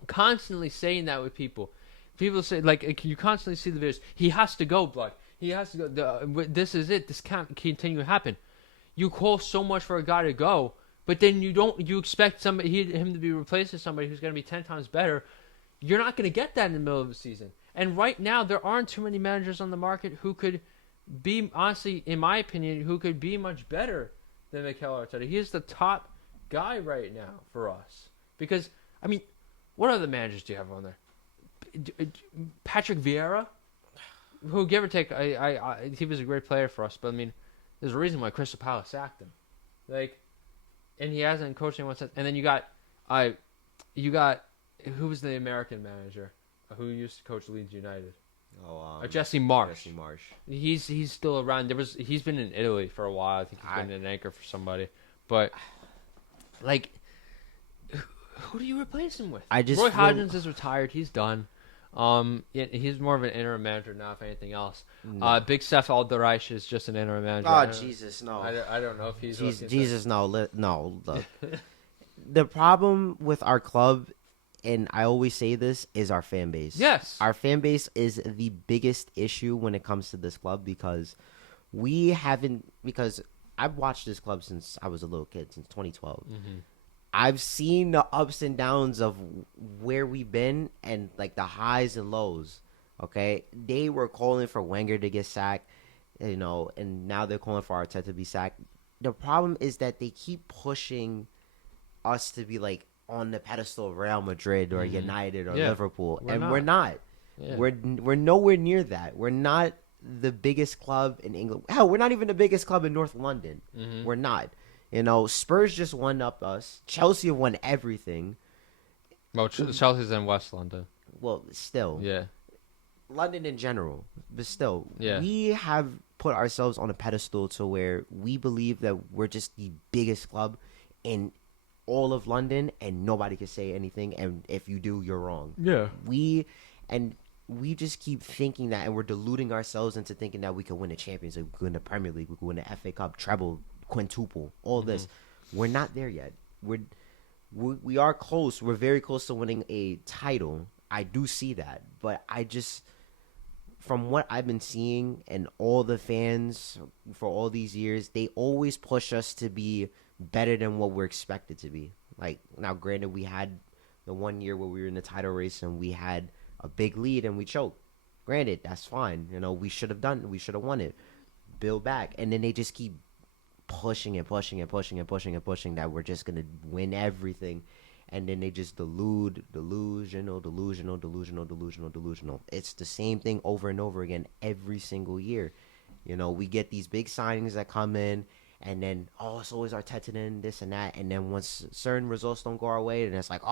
Constantly saying that with people. People say, you constantly see the videos. He has to go, blood. He has to go. This is it. This can't continue to happen. You call so much for a guy to go, but then you expect him to be replaced with somebody who's going to be 10 times better. You're not going to get that in the middle of the season. And right now, there aren't too many managers on the market who could be, honestly, in my opinion, who could be much better than Mikel Arteta. He is the top guy right now for us. Because, I mean, what other managers do you have on there? Patrick Vieira, who, give or take, he was a great player for us. But, I mean, there's a reason why Crystal Palace sacked him. And he hasn't coached anyone since. And then you got, who was the American manager who used to coach Leeds United? Jesse Marsh. Jesse Marsh. He's still around. He's been in Italy for a while. I think he's been an anchor for somebody. But who do you replace him with? Roy Hodgins is retired. He's done. He's more of an interim manager now, if anything else. No. Big Steph Alderreich is just an interim manager. Oh, Jesus, no. I don't know if he's... Jesus, no. No, look. The problem with our club, and I always say this, is our fan base. Yes. Our fan base is the biggest issue when it comes to this club because I've watched this club since I was a little kid, since 2012. Mm-hmm. I've seen the ups and downs of where we've been and the highs and lows. Okay, they were calling for Wenger to get sacked, and now they're calling for Arteta to be sacked. The problem is that they keep pushing us to be on the pedestal of Real Madrid or United or Liverpool, we're not. Yeah. We're nowhere near that. We're not the biggest club in England. Hell, we're not even the biggest club in North London. Mm-hmm. We're not. Spurs just won up us. Chelsea have won everything. Well, Chelsea's in West London. Well, still. Yeah. London in general. But still. Yeah. We have put ourselves on a pedestal to where we believe that we're just the biggest club in all of London and nobody can say anything. And if you do, you're wrong. Yeah. We just keep thinking that, and we're deluding ourselves into thinking that we can win the Champions League, we can win the Premier League, we can win the FA Cup, treble, quintuple, all this. We're not there yet. We are close. We're very close to winning a title. I do see that, but from what I've been seeing and all the fans for all these years, they always push us to be better than what we're expected to be. Now, granted, we had the one year where we were in the title race and we had a big lead and we choked. Granted, that's fine. We should have won it. Build back. And then they just keep pushing and pushing and pushing and pushing and pushing that we're just going to win everything. And then they just delusional. It's the same thing over and over again every single year. We get these big signings that come in, and then, it's always Arteta in this and that. And then once certain results don't go our way, then it's like,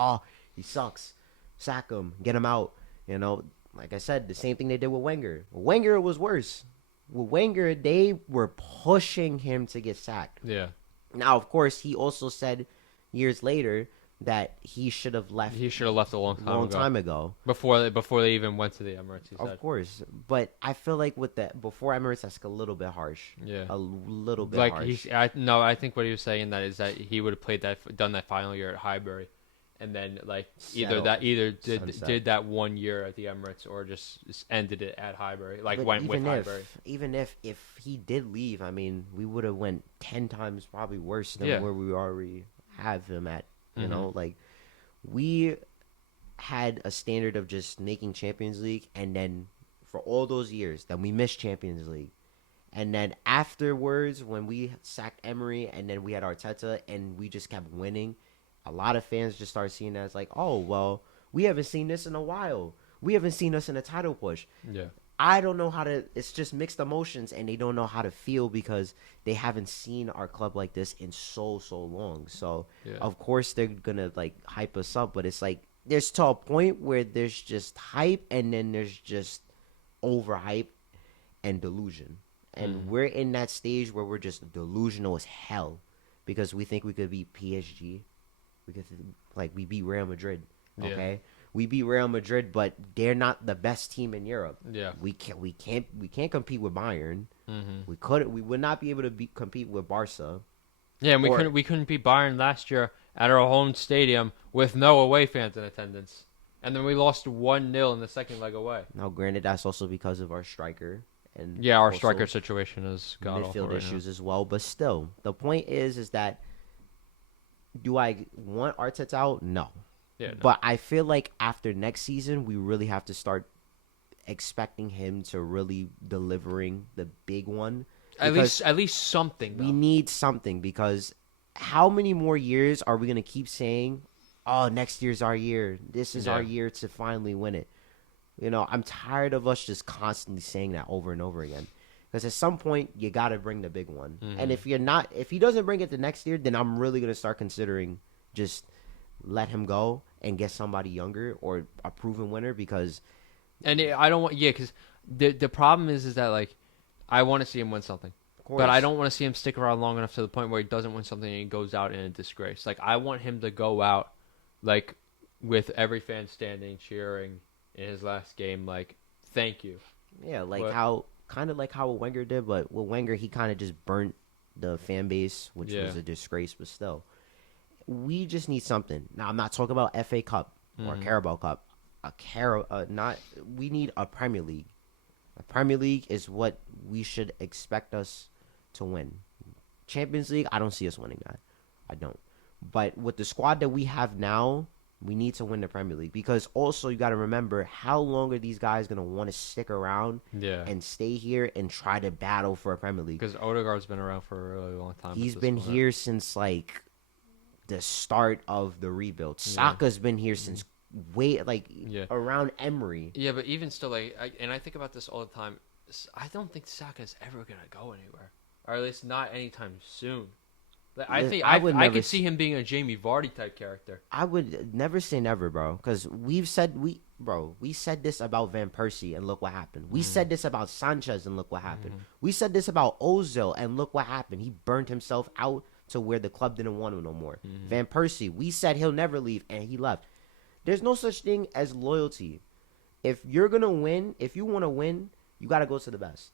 he sucks. Sack him. Get him out. Like I said, the same thing they did with Wenger. With Wenger, it was worse. With Wenger, they were pushing him to get sacked. Yeah. Now, of course, he also said years later that he should have left. He should have left a long time ago. Before they even went to the Emirates. He said. Of course, but I feel like with that before Emirates, that's a little bit harsh. Yeah, a little bit harsh. I think what he was saying is that he would have done that final year at Highbury, and then either did that 1 year at the Emirates or just ended it at Highbury, went with Highbury. Even if he did leave, I mean, we would have went 10 times probably worse than where we already have him at. We had a standard of just making Champions League, and then for all those years, then we missed Champions League. And then afterwards, when we sacked Emery, and then we had Arteta, and we just kept winning, a lot of fans just started seeing that as like, oh, well, we haven't seen this in a while. We haven't seen us in a title push. Yeah. I don't know how to – it's just mixed emotions, and they don't know how to feel because they haven't seen our club like this in so long. So, of course, they're going to, hype us up. But it's there's to a point where there's just hype, and then there's just overhype and delusion. And we're in that stage where we're just delusional as hell because we think we could beat PSG. We beat Real Madrid, okay? Yeah. We beat Real Madrid, but they're not the best team in Europe. Yeah, we can't compete with Bayern. Mm-hmm. We would not be able to compete with Barca. Yeah, and we couldn't beat Bayern last year at our home stadium with no away fans in attendance, and then we lost 1-0 in the second leg away. Now, granted, that's also because of our striker and our striker situation is midfield issues as well. But still, the point is that do I want Arteta out? No. Yeah, no. But I feel like after next season, we really have to start expecting him to really delivering the big one. At least something. We need something because how many more years are we going to keep saying, oh, next year's our year. This is our year to finally win it. I'm tired of us just constantly saying that over and over again. Because at some point, you got to bring the big one. Mm-hmm. And if he doesn't bring it the next year, then I'm really going to start considering just let him go and get somebody younger or a proven winner because I don't want because the problem is that I want to see him win something, but I don't want to see him stick around long enough to the point where he doesn't win something and he goes out in a disgrace. I want him to go out with every fan standing cheering in his last game thank you. Yeah, kind of like how Wenger did, but with Wenger he kind of just burnt the fan base, which was a disgrace, but still. We just need something. Now, I'm not talking about FA Cup or Carabao Cup. We need a Premier League. A Premier League is what we should expect us to win. Champions League, I don't see us winning that. I don't. But with the squad that we have now, we need to win the Premier League because also you got to remember how long are these guys going to want to stick around and stay here and try to battle for a Premier League? Because Odegaard's been around for a really long time. He's been here since the start of the rebuild. Saka's been here since around Emery. Yeah, but even still, and I think about this all the time. I don't think Saka's ever gonna go anywhere, or at least not anytime soon. I could see him being a Jamie Vardy type character. I would never say never, bro, because we said this about Van Persie and look what happened. We said this about Sanchez and look what happened. We said this about Ozil and look what happened. He burned himself out to where the club didn't want him no more. Van Persie, we said he'll never leave, and he left. There's no such thing as loyalty. If you're going to win, if you want to win, you got to go to the best.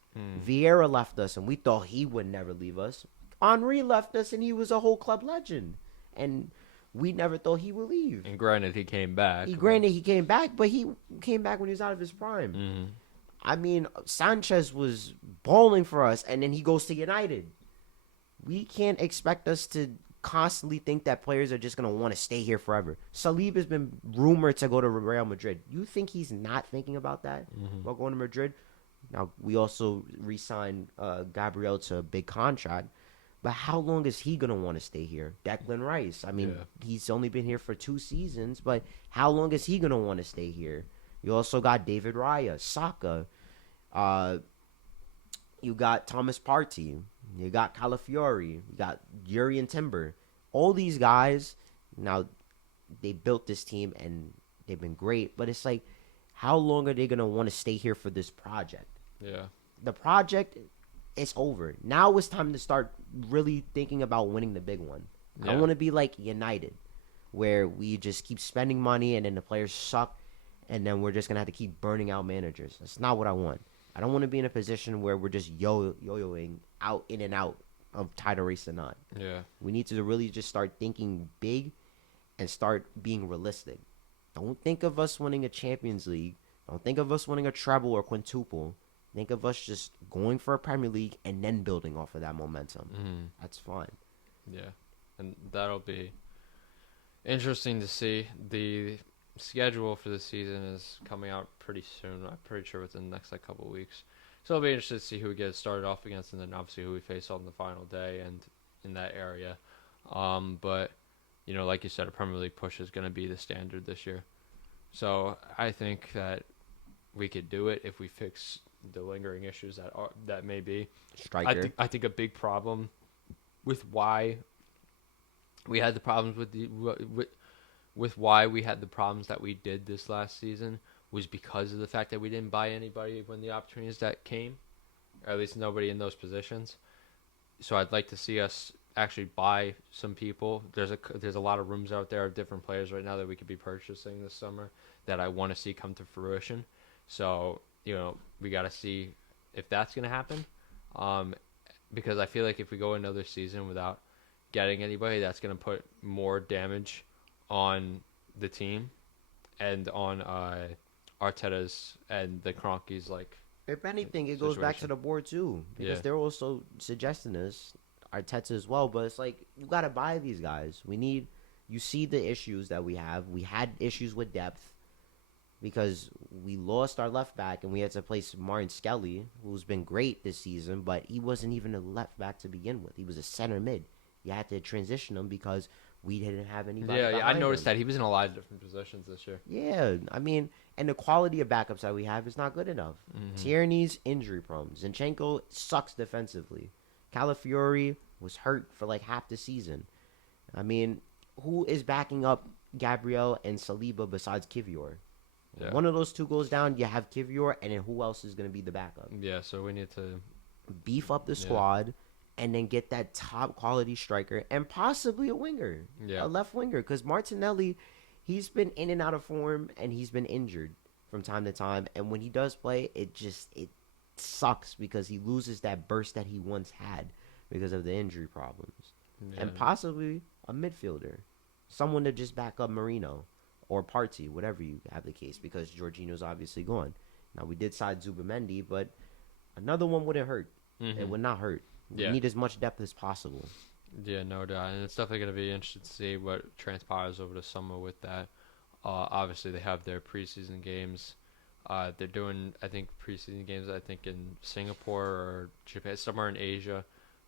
Vieira left us, and we thought he would never leave us. Henry left us, and he was a whole club legend. And we never thought he would leave. And granted, he came back. He came back, but he came back when he was out of his prime. I mean, Sanchez was balling for us, and then he goes to United. We can't expect us to constantly think that players are just going to want to stay here forever. Saliba has been rumored to go to Real Madrid. You think he's not thinking about that while going to Madrid? Now, we also re-signed Gabriel to a big contract. But how long is he going to want to stay here? Declan Rice. I mean, he's only been here for 2 seasons, but how long is he going to want to stay here? You also got David Raya, Saka. You got Thomas Partey. You got Calafiori. You got Yuri Timber. All these guys, now, they built this team, and they've been great. But it's like, how long are they going to want to stay here for this project? Yeah. The project, it's over. Now it's time to start really thinking about winning the big one. I want to be like United, where we just keep spending money and then the players suck, and then we're just going to have to keep burning out managers. That's not what I want. I don't want to be in a position where we're just yo-yoing out, in and out of title race or not. Yeah. We need to really just start thinking big and start being realistic. Don't think of us winning a Champions League. Don't think of us winning a treble or quintuple. Think of us just going for a Premier League and then building off of that momentum. That's fine. Yeah. And that'll be interesting to see. The schedule for the season is coming out pretty soon. I'm pretty sure within the next couple of weeks. So it'll be interesting to see who we get started off against, and then obviously who we face on the final day and in that area. But, like you said, a Premier League push is going to be the standard this year. So I think that we could do it if we fix the lingering issues that may be. Striker. I think a big problem with why we had the problems with why we had the problems that we did this last season was because of the fact that we didn't buy anybody when the opportunities that came, or at least nobody in those positions. So I'd like to see us actually buy some people. There's a lot of rooms out there of different players right now that we could be purchasing this summer that I want to see come to fruition. So, we got to see if that's going to happen. Because I feel like if we go another season without getting anybody, that's going to put more damage on the team and on Arteta's and the Kroenkes, if anything, it goes back to the board too, because they're also suggesting this, Arteta as well. But it's like, you got to buy these guys. You see the issues that we have. We had issues with depth because we lost our left back and we had to place Martin Skelly, who's been great this season, but he wasn't even a left back to begin with. He was a center mid. You had to transition him because we didn't have anybody. Yeah, I noticed that he was in a lot of different positions this year. Yeah, I mean, and the quality of backups that we have is not good enough. Tierney's injury prone. Zinchenko sucks defensively. Calafiori was hurt for half the season. I mean, who is backing up Gabriel and Saliba besides Kivior? Yeah. One of those two goes down, you have Kivior, and then who else is going to be the backup? Yeah, so we need to beef up the squad and then get that top quality striker and possibly a winger, a left winger, because Martinelli, he's been in and out of form and he's been injured from time to time. And when he does play, it sucks because he loses that burst that he once had because of the injury problems. Yeah. And possibly a midfielder, someone to just back up Marino or Partey, whatever you have the case, because Jorginho's obviously gone. Now, we did side Zubamendi, but another one wouldn't hurt. It would not hurt. We need as much depth as possible. Yeah, no doubt. And it's definitely going to be interesting to see what transpires over the summer with that. Obviously, they have their preseason games. They're doing, I think, preseason games, in Singapore or Japan, somewhere in Asia,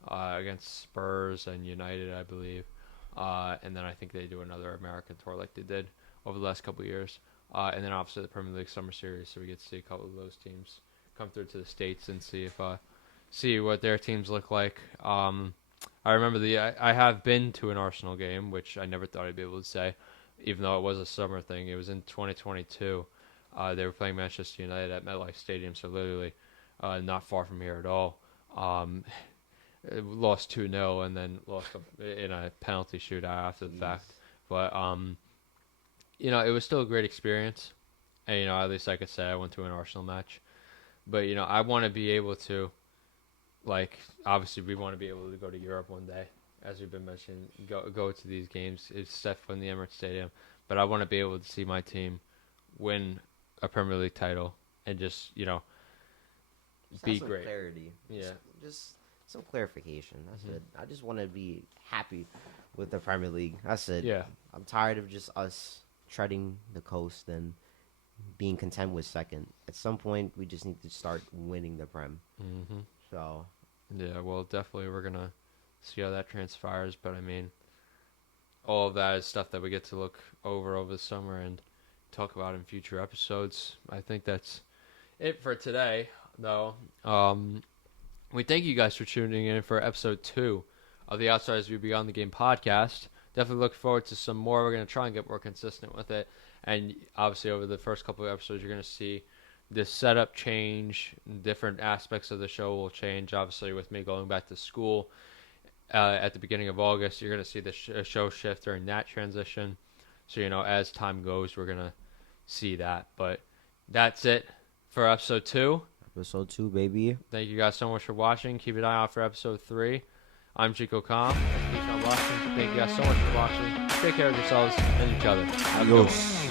against Spurs and United, I believe. And then I think they do another American tour like they did over the last couple of years. And then obviously the Premier League Summer Series, so we get to see a couple of those teams come through to the States and see what their teams look like. I remember I have been to an Arsenal game, which I never thought I'd be able to say, even though it was a summer thing. It was in 2022. They were playing Manchester United at MetLife Stadium, so literally not far from here at all. Lost 2-0 and then lost in a penalty shootout after the fact. But, it was still a great experience. And, at least I could say I went to an Arsenal match. But, I want to be able to, obviously we want to be able to go to Europe one day, as we've been mentioning, go to these games. It's set in the Emirates Stadium. But I want to be able to see my team win a Premier League title and just, be great. Clarity. Yeah. Just some clarification. That's it. I just want to be happy with the Premier League. That's it. Yeah. I'm tired of just us treading the coast and being content with second. At some point, we just need to start winning the Prem. Mm-hmm. So, Yeah, well, definitely we're going to see how that transpires. But, I mean, all of that is stuff that we get to look over the summer and talk about in future episodes. I think that's it for today, though. We thank you guys for tuning in for episode 2 of the Outsiders View Beyond the Game podcast. Definitely look forward to some more. We're going to try and get more consistent with it. And obviously over the first couple of episodes, you're going to see this setup change. Different aspects of the show will change. Obviously with me going back to school at the beginning of August, you're going to see the show shift during that transition. So, as time goes, we're going to see that. But that's it for episode 2. Episode 2, baby. Thank you guys so much for watching. Keep an eye out for episode 3. I'm Chico Conf. Thank you guys so much for watching. Take care of yourselves and each other. Adios.